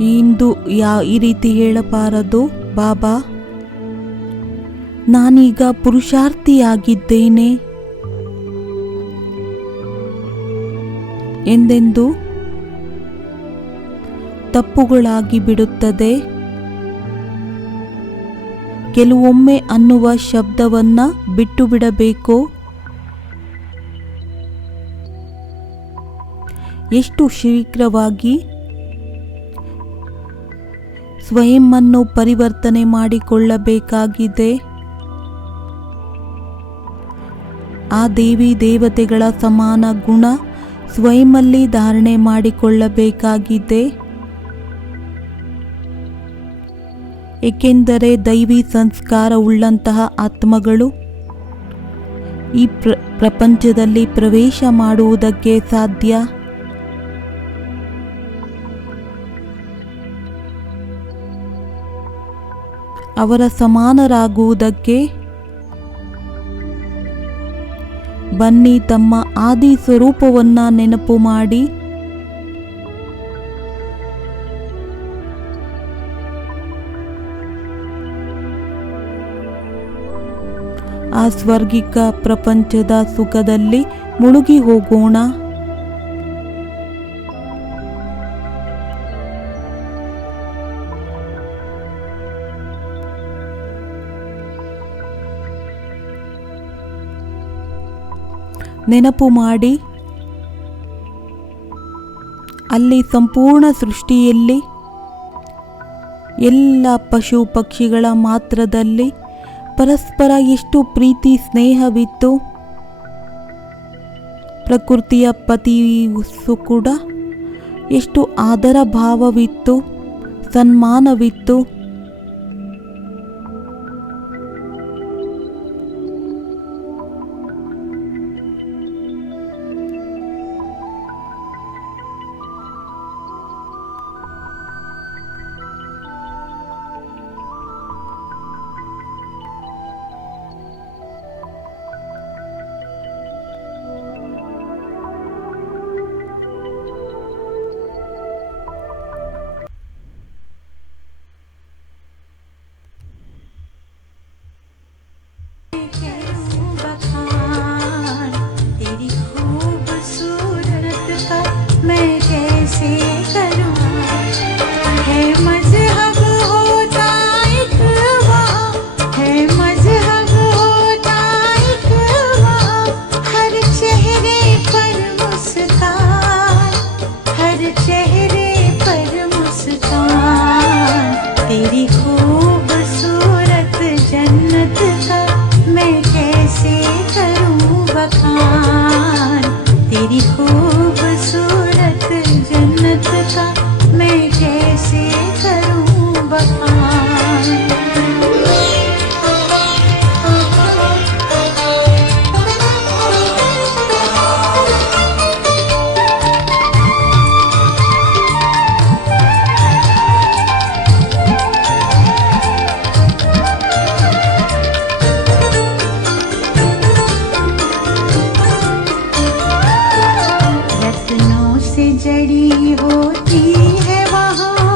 ಇಂದು ಈ ರೀತಿ ಹೇಳಬಾರದು. ಬಾಬಾ, ನಾನೀಗ ಪುರುಷಾರ್ಥಿಯಾಗಿದ್ದೇನೆ ಎಂದೆಂದು ತಪ್ಪುಗಳಾಗಿ ಬಿಡುತ್ತದೆ. ಕೆಲವೊಮ್ಮೆ ಅನ್ನುವ ಶಬ್ದವನ್ನ ಬಿಟ್ಟು ಬಿಡಬೇಕು. ಎಷ್ಟು ಶೀಘ್ರವಾಗಿ ಸ್ವಯಂ ಅನ್ನು ಪರಿವರ್ತನೆ ಮಾಡಿಕೊಳ್ಳಬೇಕಾಗಿದೆ. ಆ ದೇವಿ ದೇವತೆಗಳ ಸಮಾನ ಗುಣ ಸ್ವಯಂನಲ್ಲಿ ಧಾರಣೆ ಮಾಡಿಕೊಳ್ಳಬೇಕಾಗಿದೆ. ಏಕೆಂದರೆ ದೈವಿ ಸಂಸ್ಕಾರವುಳ್ಳಂತಹ ಆತ್ಮಗಳು ಈ ಪ್ರಪಂಚದಲ್ಲಿ ಪ್ರವೇಶ ಮಾಡುವುದಕ್ಕೆ ಸಾಧ್ಯ. ಅವರ ಸಮಾನರಾಗುವುದಕ್ಕೆ ಬನ್ನಿ, ತಮ್ಮ ಆದಿ ಸ್ವರೂಪವನ್ನ ನೆನಪು ಮಾಡಿ. ಆ ಸ್ವರ್ಗಿಕ ಪ್ರಪಂಚದ ಸುಖದಲ್ಲಿ ಮುಳುಗಿ ಹೋಗೋಣ. ನೆನಪು ಮಾಡಿ, ಅಲ್ಲಿ ಸಂಪೂರ್ಣ ಸೃಷ್ಟಿಯಲ್ಲಿ ಎಲ್ಲ ಪಶು ಪಕ್ಷಿಗಳ ಮಾತ್ರದಲ್ಲಿ ಪರಸ್ಪರ ಎಷ್ಟು ಪ್ರೀತಿ ಸ್ನೇಹವಿತ್ತು. ಪ್ರಕೃತಿಯ ಪತಿಯು ಕೂಡ ಎಷ್ಟು ಆದರ ಭಾವವಿತ್ತು, ಸನ್ಮಾನವಿತ್ತು. जड़ी होती है वहाँ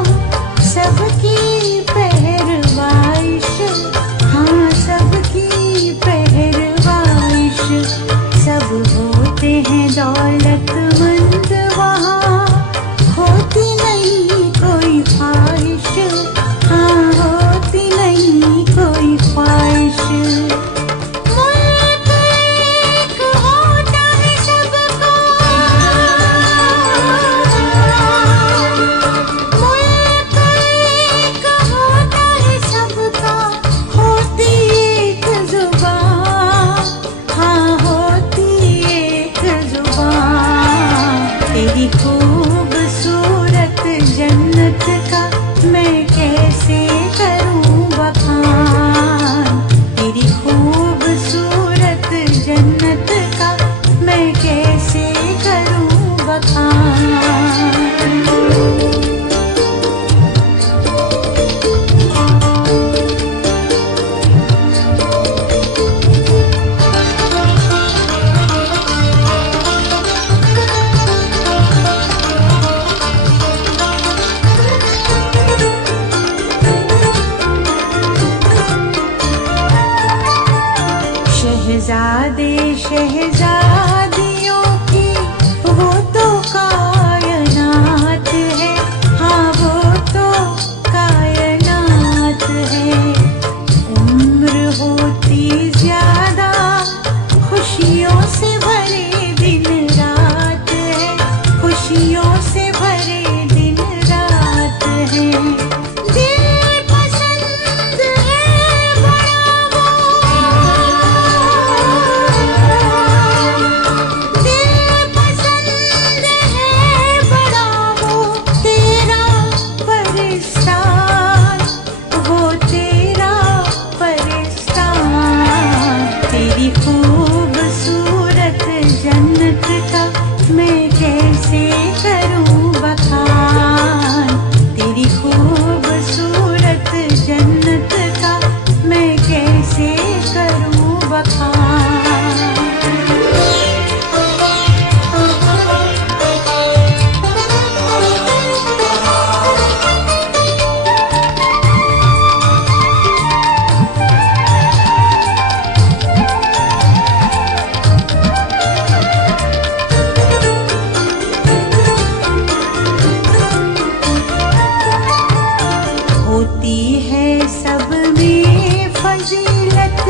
तेरी है सब में फजीलत,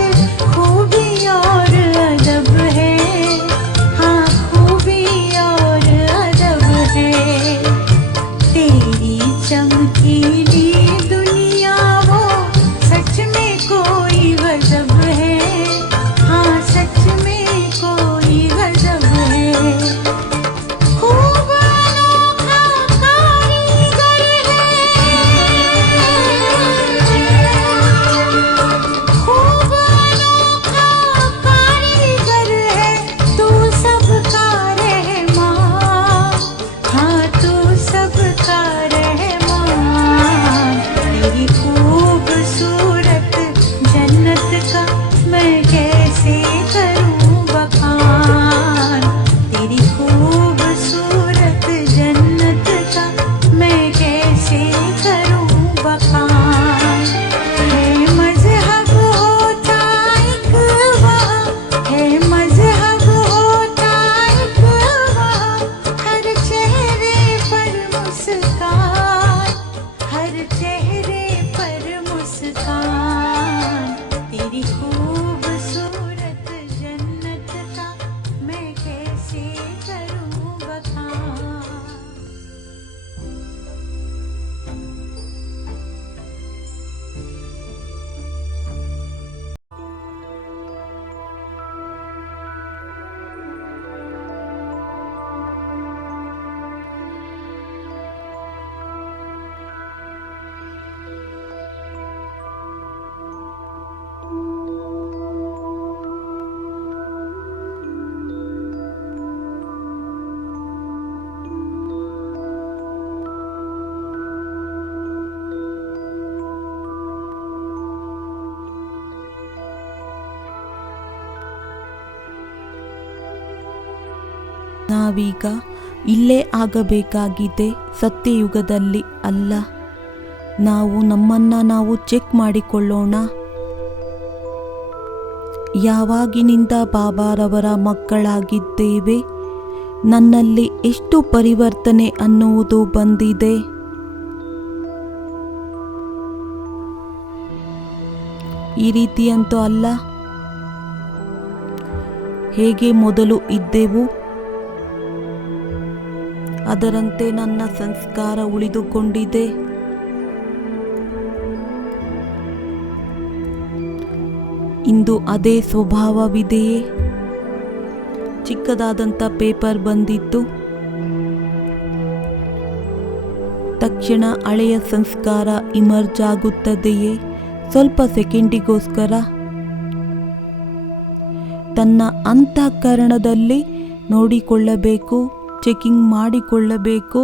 खूबी और अदब है। हाँ, खूबी और अदब है। तेरी चमकीली दुनिया वो सच में कोई गजब है। हाँ, सच में कोई गजब है। खूब अनोखा कारीगर है। खूब अनोखा कारीगर है। तू सबका रहमान। हाँ, तू सबका रहमान। तेरी खूबसूरत जन्नत का मैं कैसे करूं बखान। तेरी खूबसूरत जन्नत का मैं कैसे करूं बखान। है मजहब होता एक वहाँ, है मजहब होता एक वहाँ। हर चेहरे पर मुस्कान, हर चेहरे पर मुस्कान। तेरी खूबसूरत जन्नत का मैं कैसे करूं बखान। ನಾವೀಗ ಇಲ್ಲೇ ಆಗಬೇಕಾಗಿದೆ, ಸತ್ಯಯುಗದಲ್ಲಿ ಅಲ್ಲ. ನಾವು ನಮ್ಮನ್ನು ನಾವು ಚೆಕ್ ಮಾಡಿಕೊಳ್ಳೋಣ. ಯಾವಾಗಿನಿಂದ ಬಾಬಾರವರ ಮಕ್ಕಳಾಗಿದ್ದೇವೆ, ನನ್ನಲ್ಲಿ ಎಷ್ಟು ಪರಿವರ್ತನೆ ಅನ್ನುವುದು ಬಂದಿದೆ. ಈ ರೀತಿಯಂತೂ ಅಲ್ಲ. ಹೇಗೆ ಮೊದಲು ಇದ್ದೆವು ಅದರಂತೆ ನನ್ನ ಸಂಸ್ಕಾರ ಉಳಿದುಕೊಂಡಿದೆ. ಇಂದು ಅದೇ ಸ್ವಭಾವವಿದೆಯೇ? ಚಿಕ್ಕದಾದಂಥ ಪೇಪರ್ ಬಂದಿತ್ತು, ತಕ್ಷಣ ಹಳೆಯ ಸಂಸ್ಕಾರ ಇಮರ್ಜ್ ಆಗುತ್ತದೆಯೇ? ಸ್ವಲ್ಪ ಸೆಕೆಂಡಿಗೋಸ್ಕರ ತನ್ನ ಅಂತಃಕರಣದಲ್ಲಿ ನೋಡಿಕೊಳ್ಳಬೇಕು, ಚೆಕಿಂಗ್ ಮಾಡಿಕೊಳ್ಳಬೇಕು.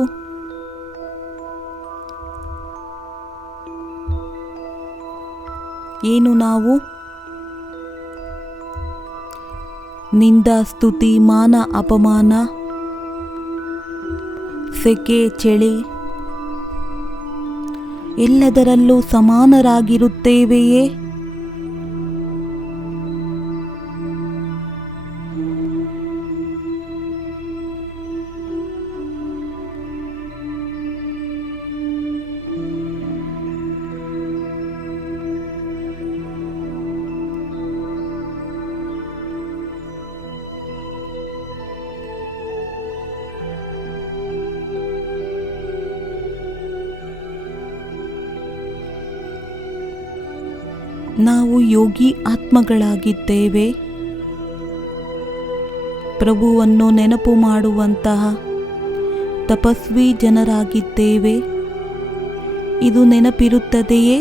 ಏನು ನಾವು ನಿಂದ, ಸ್ತುತಿ, ಮಾನ, ಅಪಮಾನ, ಸೆಕೆ, ಚಳಿ ಎಲ್ಲದರಲ್ಲೂ ಸಮಾನರಾಗಿರುತ್ತೇವೆಯೇ? ನಾವು ಯೋಗಿ ಆತ್ಮಗಳಾಗಿದ್ದೇವೆ. ಪ್ರಭುವನ್ನು ನೆನಪು ಮಾಡುವಂತಹ ತಪಸ್ವಿ ಜನರಾಗಿದ್ದೇವೆ. ಇದು ನೆನಪಿರುತ್ತದೆಯೇ?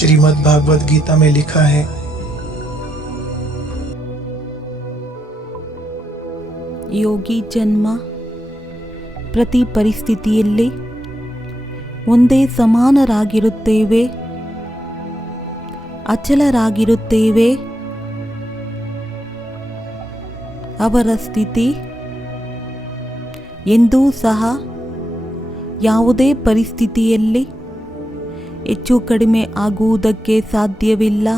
श्रीमद् भागवत गीता में लिखा है, ಯೋಗಿ ಜನ್ಮ ಪ್ರತಿ ಪರಿಸ್ಥಿತಿಯಲ್ಲಿ ಒಂದೇ ಸಮಾನರಾಗಿರುತ್ತೇವೆ, ಅಚಲರಾಗಿರುತ್ತೇವೆ. ಅವರ ಸ್ಥಿತಿ ಎಂದೂ ಸಹ ಯಾವುದೇ ಪರಿಸ್ಥಿತಿಯಲ್ಲಿ ಹೆಚ್ಚು ಕಡಿಮೆ ಆಗುವುದಕ್ಕೆ ಸಾಧ್ಯವಿಲ್ಲ.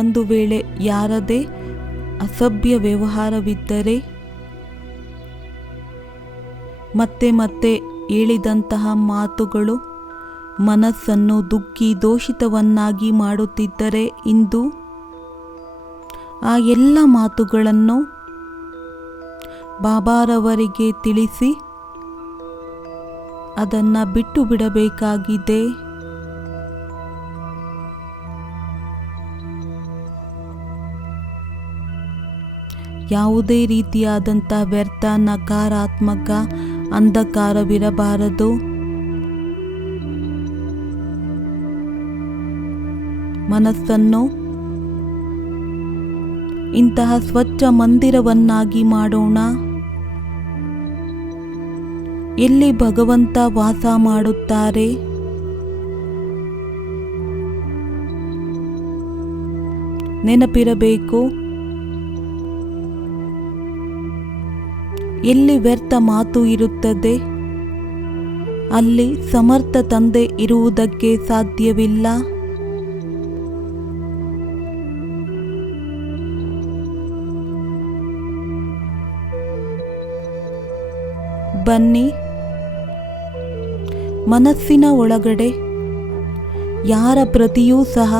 ಒಂದು ವೇಳೆ ಯಾರದೇ ಅಸಭ್ಯ ವ್ಯವಹಾರವಿದ್ದರೆ ಮತ್ತೆ ಮತ್ತೆ ಹೇಳಿದಂತಹ ಮಾತುಗಳು ಮನಸ್ಸನ್ನು ದುಃಖಿ ದೋಷಿತವನ್ನಾಗಿ ಮಾಡುತ್ತಿದ್ದರೆ ಇಂದು ಆ ಎಲ್ಲ ಮಾತುಗಳನ್ನು ಬಾಬಾರವರಿಗೆ ತಿಳಿಸಿ ಅದನ್ನು ಬಿಟ್ಟು ಬಿಡಬೇಕಾಗಿದೆ. ಯಾವುದೇ ರೀತಿಯಾದಂಥ ವ್ಯರ್ಥ, ನಕಾರಾತ್ಮಕ ಅಂಧಕಾರವಿರಬಾರದು. ಮನಸ್ಸನ್ನು ಇಂತಹ ಸ್ವಚ್ಛ ಮಂದಿರವನ್ನಾಗಿ ಮಾಡೋಣ, ಎಲ್ಲಿ ಭಗವಂತ ವಾಸ ಮಾಡುತ್ತಾರೆ. ನೆನಪಿರಬೇಕು, ಎಲ್ಲಿ ವ್ಯರ್ಥ ಮಾತು ಇರುತ್ತದೆ ಅಲ್ಲಿ ಸಮರ್ಥ ತಂದೆ ಇರುವುದಕ್ಕೆ ಸಾಧ್ಯವಿಲ್ಲ. ಬನ್ನಿ, ಮನಸ್ಸಿನ ಒಳಗಡೆ ಯಾರ ಪ್ರತಿಯೂ ಸಹ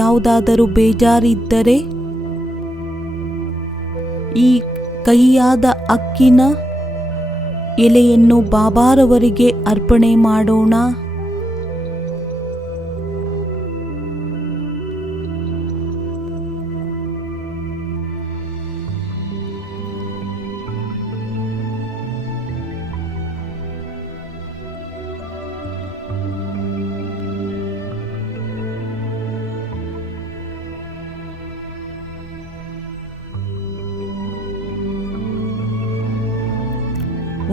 ಯಾವುದಾದರೂ ಬೇಜಾರಿದ್ದರೆ ಈ ಕಹಿಯಾದ ಅಕ್ಕಿನ ಎಲೆಯನ್ನು ಬಾಬಾರವರಿಗೆ ಅರ್ಪಣೆ ಮಾಡೋಣ.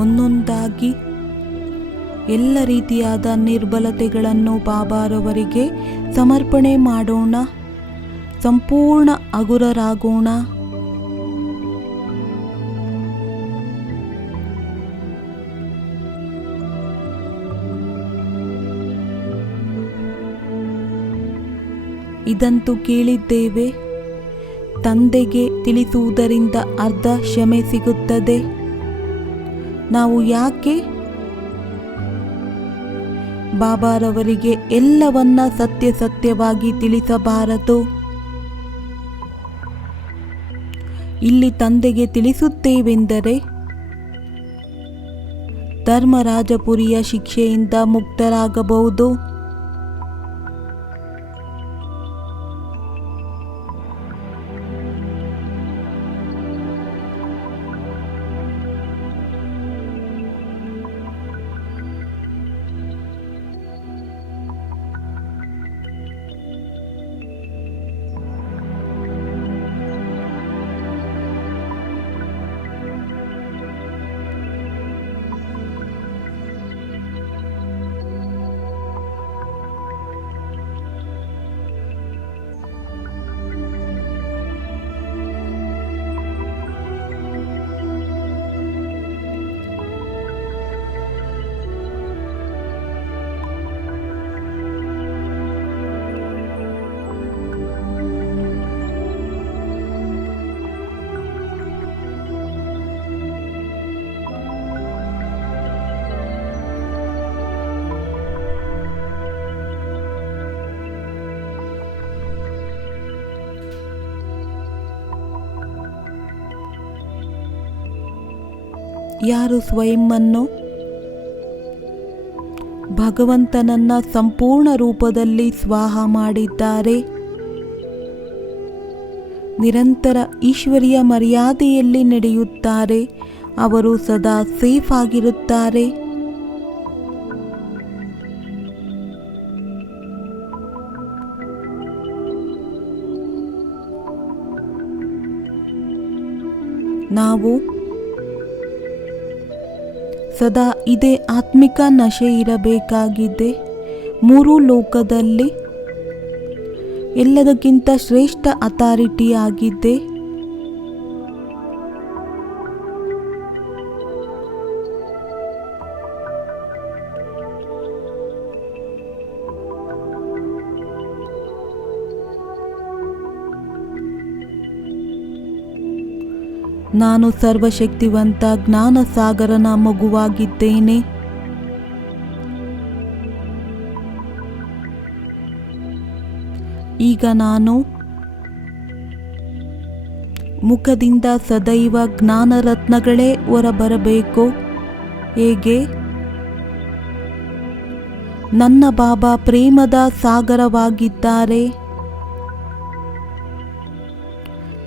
ಒಂದೊಂದಾಗಿ ಎಲ್ಲ ರೀತಿಯಾದ ನಿರ್ಬಲತೆಗಳನ್ನು ಬಾಬಾರವರಿಗೆ ಸಮರ್ಪಣೆ ಮಾಡೋಣ. ಸಂಪೂರ್ಣ ಹಗುರರಾಗೋಣ. ಇದಂತೂ ಕೇಳಿದ್ದೇವೆ, ತಂದೆಗೆ ತಿಳಿಸುವುದರಿಂದ ಅರ್ಧ ಕ್ಷಮೆ ಸಿಗುತ್ತದೆ. ನಾವು ಯಾಕೆ ಬಾಬಾರವರಿಗೆ ಎಲ್ಲವನ್ನ ಸತ್ಯವಾಗಿ ತಿಳಿಸಬಾರದು? ಇಲ್ಲಿ ತಂದೆಗೆ ತಿಳಿಸುತ್ತೇವೆಂದರೆ ಧರ್ಮರಾಜಪುರಿಯ ಶಿಕ್ಷೆಯಿಂದ ಮುಕ್ತರಾಗಬಹುದು. ಯಾರು ಸ್ವಯಂವನ್ನು ಭಗವಂತನನ್ನ ಸಂಪೂರ್ಣ ರೂಪದಲ್ಲಿ ಸ್ವಾಹ ಮಾಡಿದ್ದಾರೆ, ನಿರಂತರ ಈಶ್ವರಿಯ ಮರ್ಯಾದೆಯಲ್ಲಿ ನಡೆಯುತ್ತಾರೆ. ಅವರು ಸದಾ ಸೇಫ್ ಆಗಿರುತ್ತಾರೆ. ನಾವು ಸದಾ ಇದೇ ಆತ್ಮಿಕ ನಶೆ ಇರಬೇಕಾಗಿದೆ. ಮೂರು ಲೋಕದಲ್ಲಿ ಎಲ್ಲದಕ್ಕಿಂತ ಶ್ರೇಷ್ಠ ಅಥಾರಿಟಿ ಆಗಿದೆ. ನಾನು ಸರ್ವಶಕ್ತಿವಂತ ಜ್ಞಾನ ಸಾಗರನ ಮಗುವಾಗಿದ್ದೇನೆ. ಈಗ ನಾನು ಮುಖದಿಂದ ಸದೈವ ಜ್ಞಾನ ರತ್ನಗಳೇ ಹೊರಬರಬೇಕು. ಹೇಗೆ? ನನ್ನ ಬಾಬಾ ಪ್ರೇಮದ ಸಾಗರವಾಗಿದ್ದಾರೆ.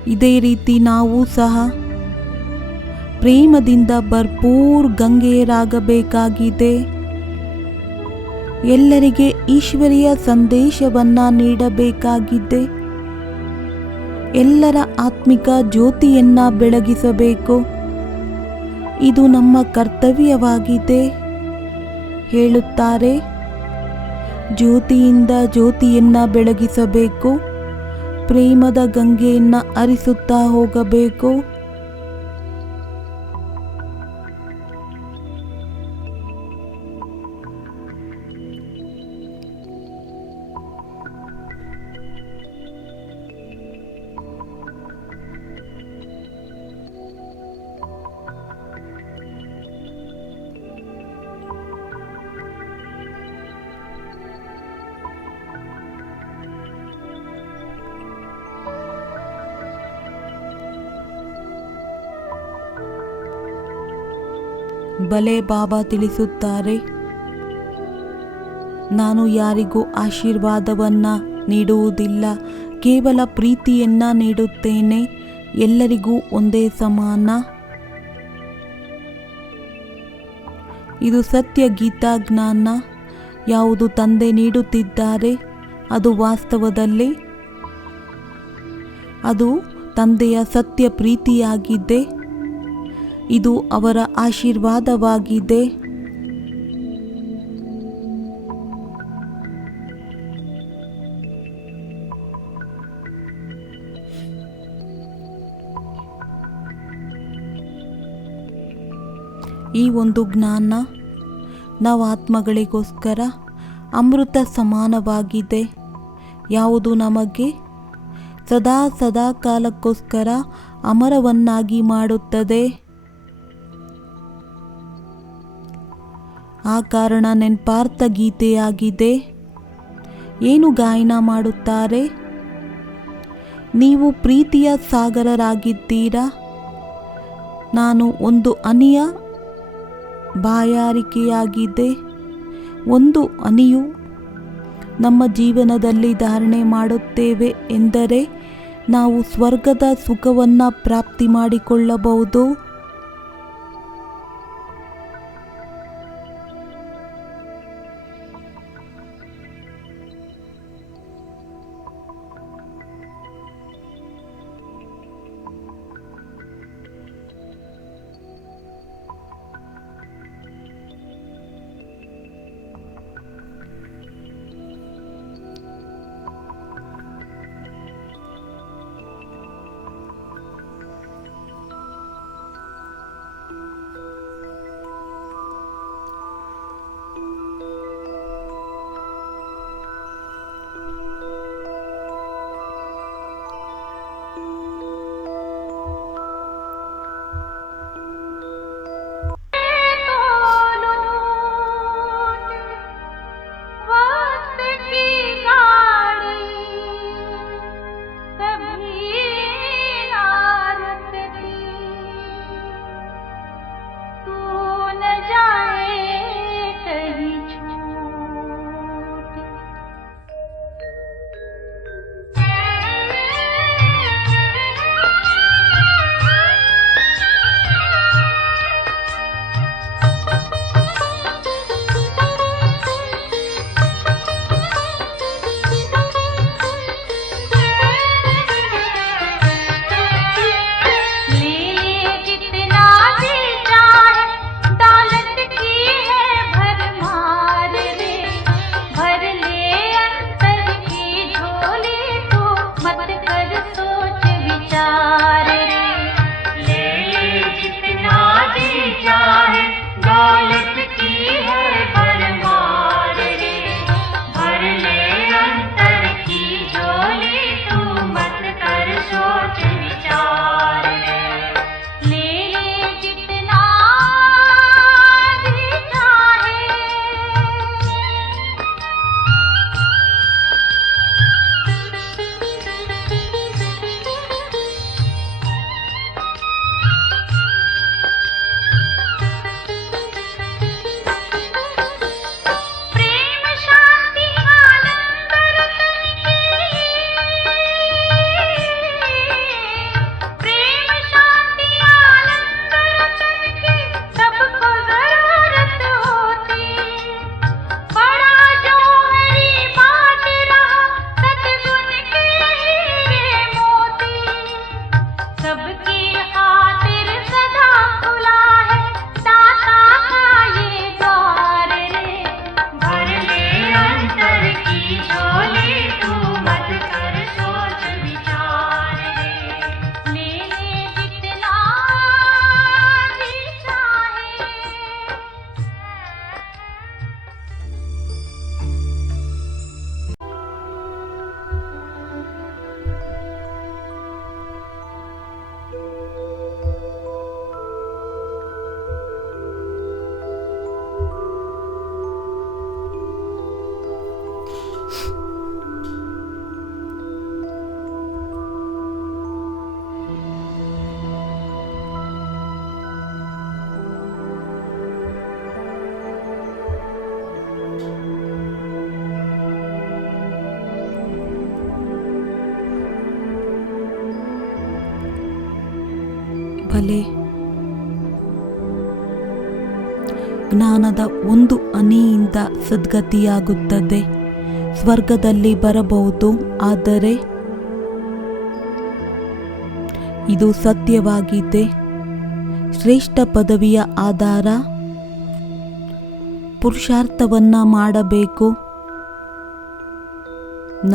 ಇದೇ ರೀತಿ ನಾವು ಸಹ ಪ್ರೇಮದಿಂದ ಭರ್ಪೂರ್ ಗಂಗೆಯರಾಗಬೇಕಾಗಿದೆ. ಎಲ್ಲರಿಗೆ ಈಶ್ವರಿಯ ಸಂದೇಶವನ್ನು ನೀಡಬೇಕಾಗಿದೆ. ಎಲ್ಲರ ಆತ್ಮಿಕ ಜ್ಯೋತಿಯನ್ನು ಬೆಳಗಿಸಬೇಕು. ಇದು ನಮ್ಮ ಕರ್ತವ್ಯವಾಗಿದೆ. ಹೇಳುತ್ತಾರೆ, ಜ್ಯೋತಿಯಿಂದ ಜ್ಯೋತಿಯನ್ನು ಬೆಳಗಿಸಬೇಕು. ಪ್ರೇಮದ ಗಂಗೆಯನ್ನು ಹರಿಸುತ್ತಾ ಹೋಗಬೇಕು. ಬಲೆ ಬಾಬಾ ತಿಳಿಸುತ್ತಾರೆ, ನಾನು ಯಾರಿಗೂ ಆಶೀರ್ವಾದವನ್ನು ನೀಡುವುದಿಲ್ಲ, ಕೇವಲ ಪ್ರೀತಿಯನ್ನು ನೀಡುತ್ತೇನೆ. ಎಲ್ಲರಿಗೂ ಒಂದೇ ಸಮಾನ. ಇದು ಸತ್ಯ ಗೀತಾ ಜ್ಞಾನ. ಯಾವುದು ತಂದೆ ನೀಡುತ್ತಿದ್ದಾರೆ ಅದು ವಾಸ್ತವದಲ್ಲಿ ಅದು ತಂದೆಯ ಸತ್ಯ ಪ್ರೀತಿಯಾಗಿದೆ. ಇದು ಅವರ ಆಶೀರ್ವಾದವಾಗಿದೆ. ಈ ಒಂದು ಜ್ಞಾನ ನಾವು ಆತ್ಮಗಳಿಗೋಸ್ಕರ ಅಮೃತ ಸಮಾನವಾಗಿದೆ. ಯಾವುದು ನಮಗೆ ಸದಾ ಸದಾ ಕಾಲಕ್ಕೋಸ್ಕರ ಅಮರವನ್ನಾಗಿ ಮಾಡುತ್ತದೆ. ಆ ಕಾರಣ ನೆನಪಾರ್ಥ ಗೀತೆಯಾಗಿದೆ. ಏನು ಗಾಯನ ಮಾಡುತ್ತಾರೆ? ನೀವು ಪ್ರೀತಿಯ ಸಾಗರರಾಗಿದ್ದೀರಾ. ನಾನು ಒಂದು ಹನಿಯ ಬಾಯಾರಿಕೆಯಾಗಿದೆ. ಒಂದು ಹನಿಯು ನಮ್ಮ ಜೀವನದಲ್ಲಿ ಧಾರಣೆ ಮಾಡುತ್ತೇವೆ ಎಂದರೆ ನಾವು ಸ್ವರ್ಗದ ಸುಖವನ್ನು ಪ್ರಾಪ್ತಿ ಮಾಡಿಕೊಳ್ಳಬಹುದು. ಕಲೆ. ಜ್ಞಾನದ ಒಂದು ಹನಿಯಿಂದ ಸದ್ಗತಿಯಾಗುತ್ತದೆ. ಸ್ವರ್ಗದಲ್ಲಿ ಬರಬಹುದು, ಆದರೆ ಇದು ಸತ್ಯವಾಗಿದೆ. ಶ್ರೇಷ್ಠ ಪದವಿಯ ಆಧಾರ ಪುರುಷಾರ್ಥವನ್ನ ಮಾಡಬೇಕು.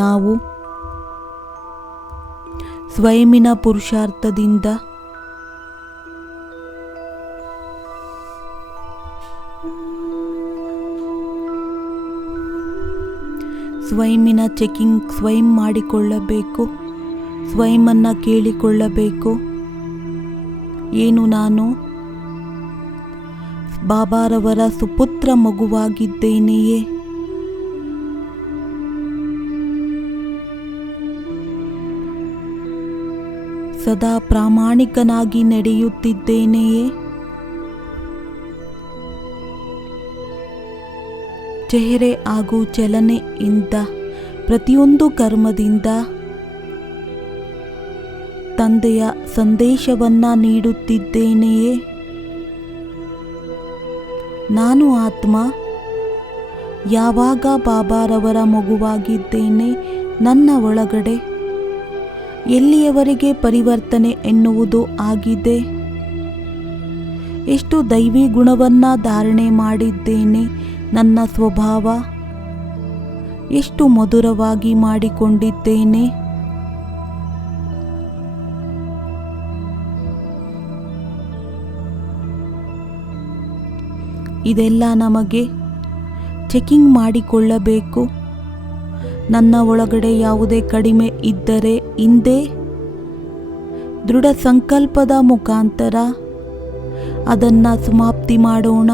ನಾವು ಸ್ವಯಂನ ಪುರುಷಾರ್ಥದಿಂದ ಸ್ವಯಂನ ಚೆಕಿಂಗ್ ಸ್ವಯಂ ಮಾಡಿಕೊಳ್ಳಬೇಕು. ಸ್ವಯಂನ ಕೇಳಿಕೊಳ್ಳಬೇಕು, ಏನು ನಾನು ಬಾಬಾರವರ ಸುಪುತ್ರ ಮಗುವಾಗಿದ್ದೇನೆಯೇ? ಸದಾ ಪ್ರಾಮಾಣಿಕನಾಗಿ ನಡೆಯುತ್ತಿದ್ದೇನೆಯೇ? ಚೆಹರೆ ಹಾಗೂ ಚಲನೆಯಿಂದ ಪ್ರತಿಯೊಂದು ಕರ್ಮದಿಂದ ತಂದೆಯ ಸಂದೇಶವನ್ನ ನೀಡುತ್ತಿದ್ದೇನೆಯೇ? ನಾನು ಆತ್ಮ ಯಾವಾಗ ಬಾಬಾರವರ ಮಗುವಾಗಿದ್ದೇನೆ, ನನ್ನ ಒಳಗಡೆ ಎಲ್ಲಿಯವರೆಗೆ ಪರಿವರ್ತನೆ ಎನ್ನುವುದು ಆಗಿದೆ? ಎಷ್ಟು ದೈವಿ ಗುಣವನ್ನ ಧಾರಣೆ ಮಾಡಿದ್ದೇನೆ? ನನ್ನ ಸ್ವಭಾವ ಎಷ್ಟು ಮಧುರವಾಗಿ ಮಾಡಿಕೊಂಡಿದ್ದೇನೆ? ಇದೆಲ್ಲ ನಮಗೆ ಚೆಕಿಂಗ್ ಮಾಡಿಕೊಳ್ಳಬೇಕು. ನನ್ನ ಒಳಗಡೆ ಯಾವುದೇ ಕಡಿಮೆ ಇದ್ದರೆ ಹಿಂದೆ ದೃಢ ಸಂಕಲ್ಪದ ಮುಖಾಂತರ ಅದನ್ನು ಸಮಾಪ್ತಿ ಮಾಡೋಣ.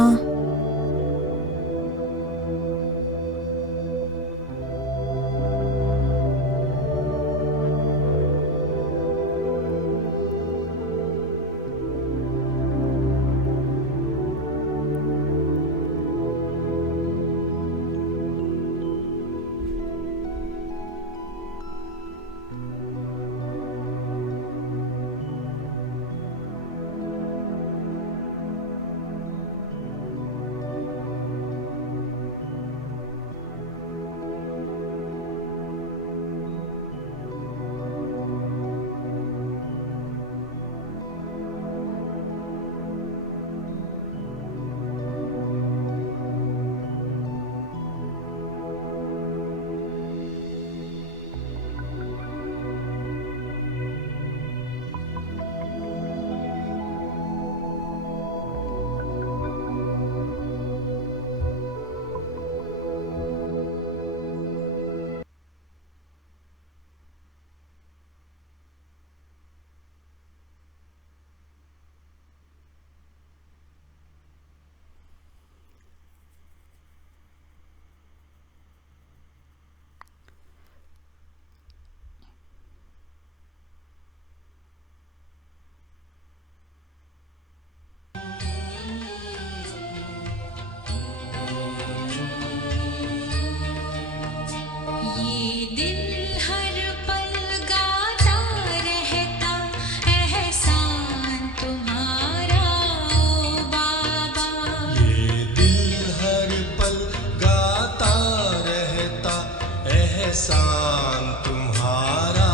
एहसान तुम्हारा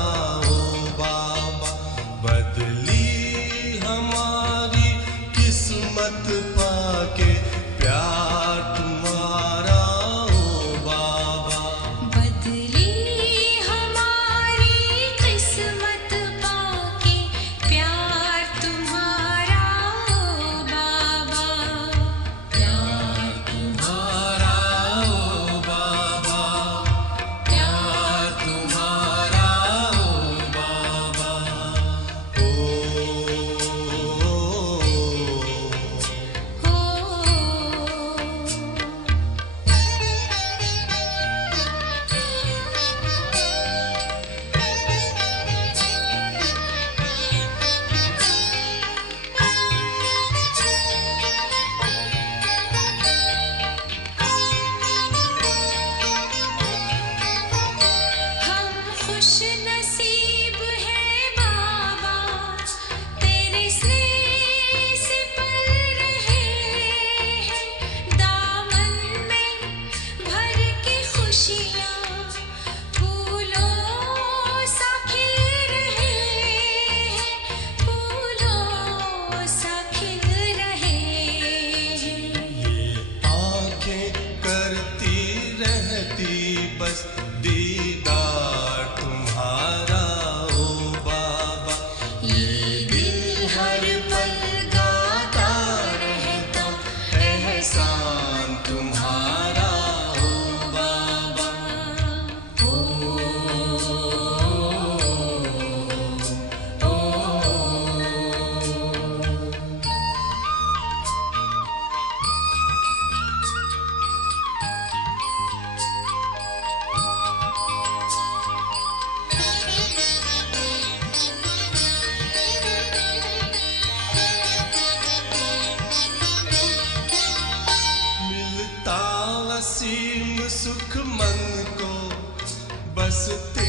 ओ बाबा, बदली हमारी किस्मत पाके प्यार तुम्हारा ओ बाबा, बदली हमारी किस्मत पाके प्यार तुम्हारा ओ बाबा, प्यार तुम्हारा ओ बाबा, प्यार तुम्हारा ओ बाबा, हम खुश नसीब है बाबा, तेरे स्नेह बस तेरे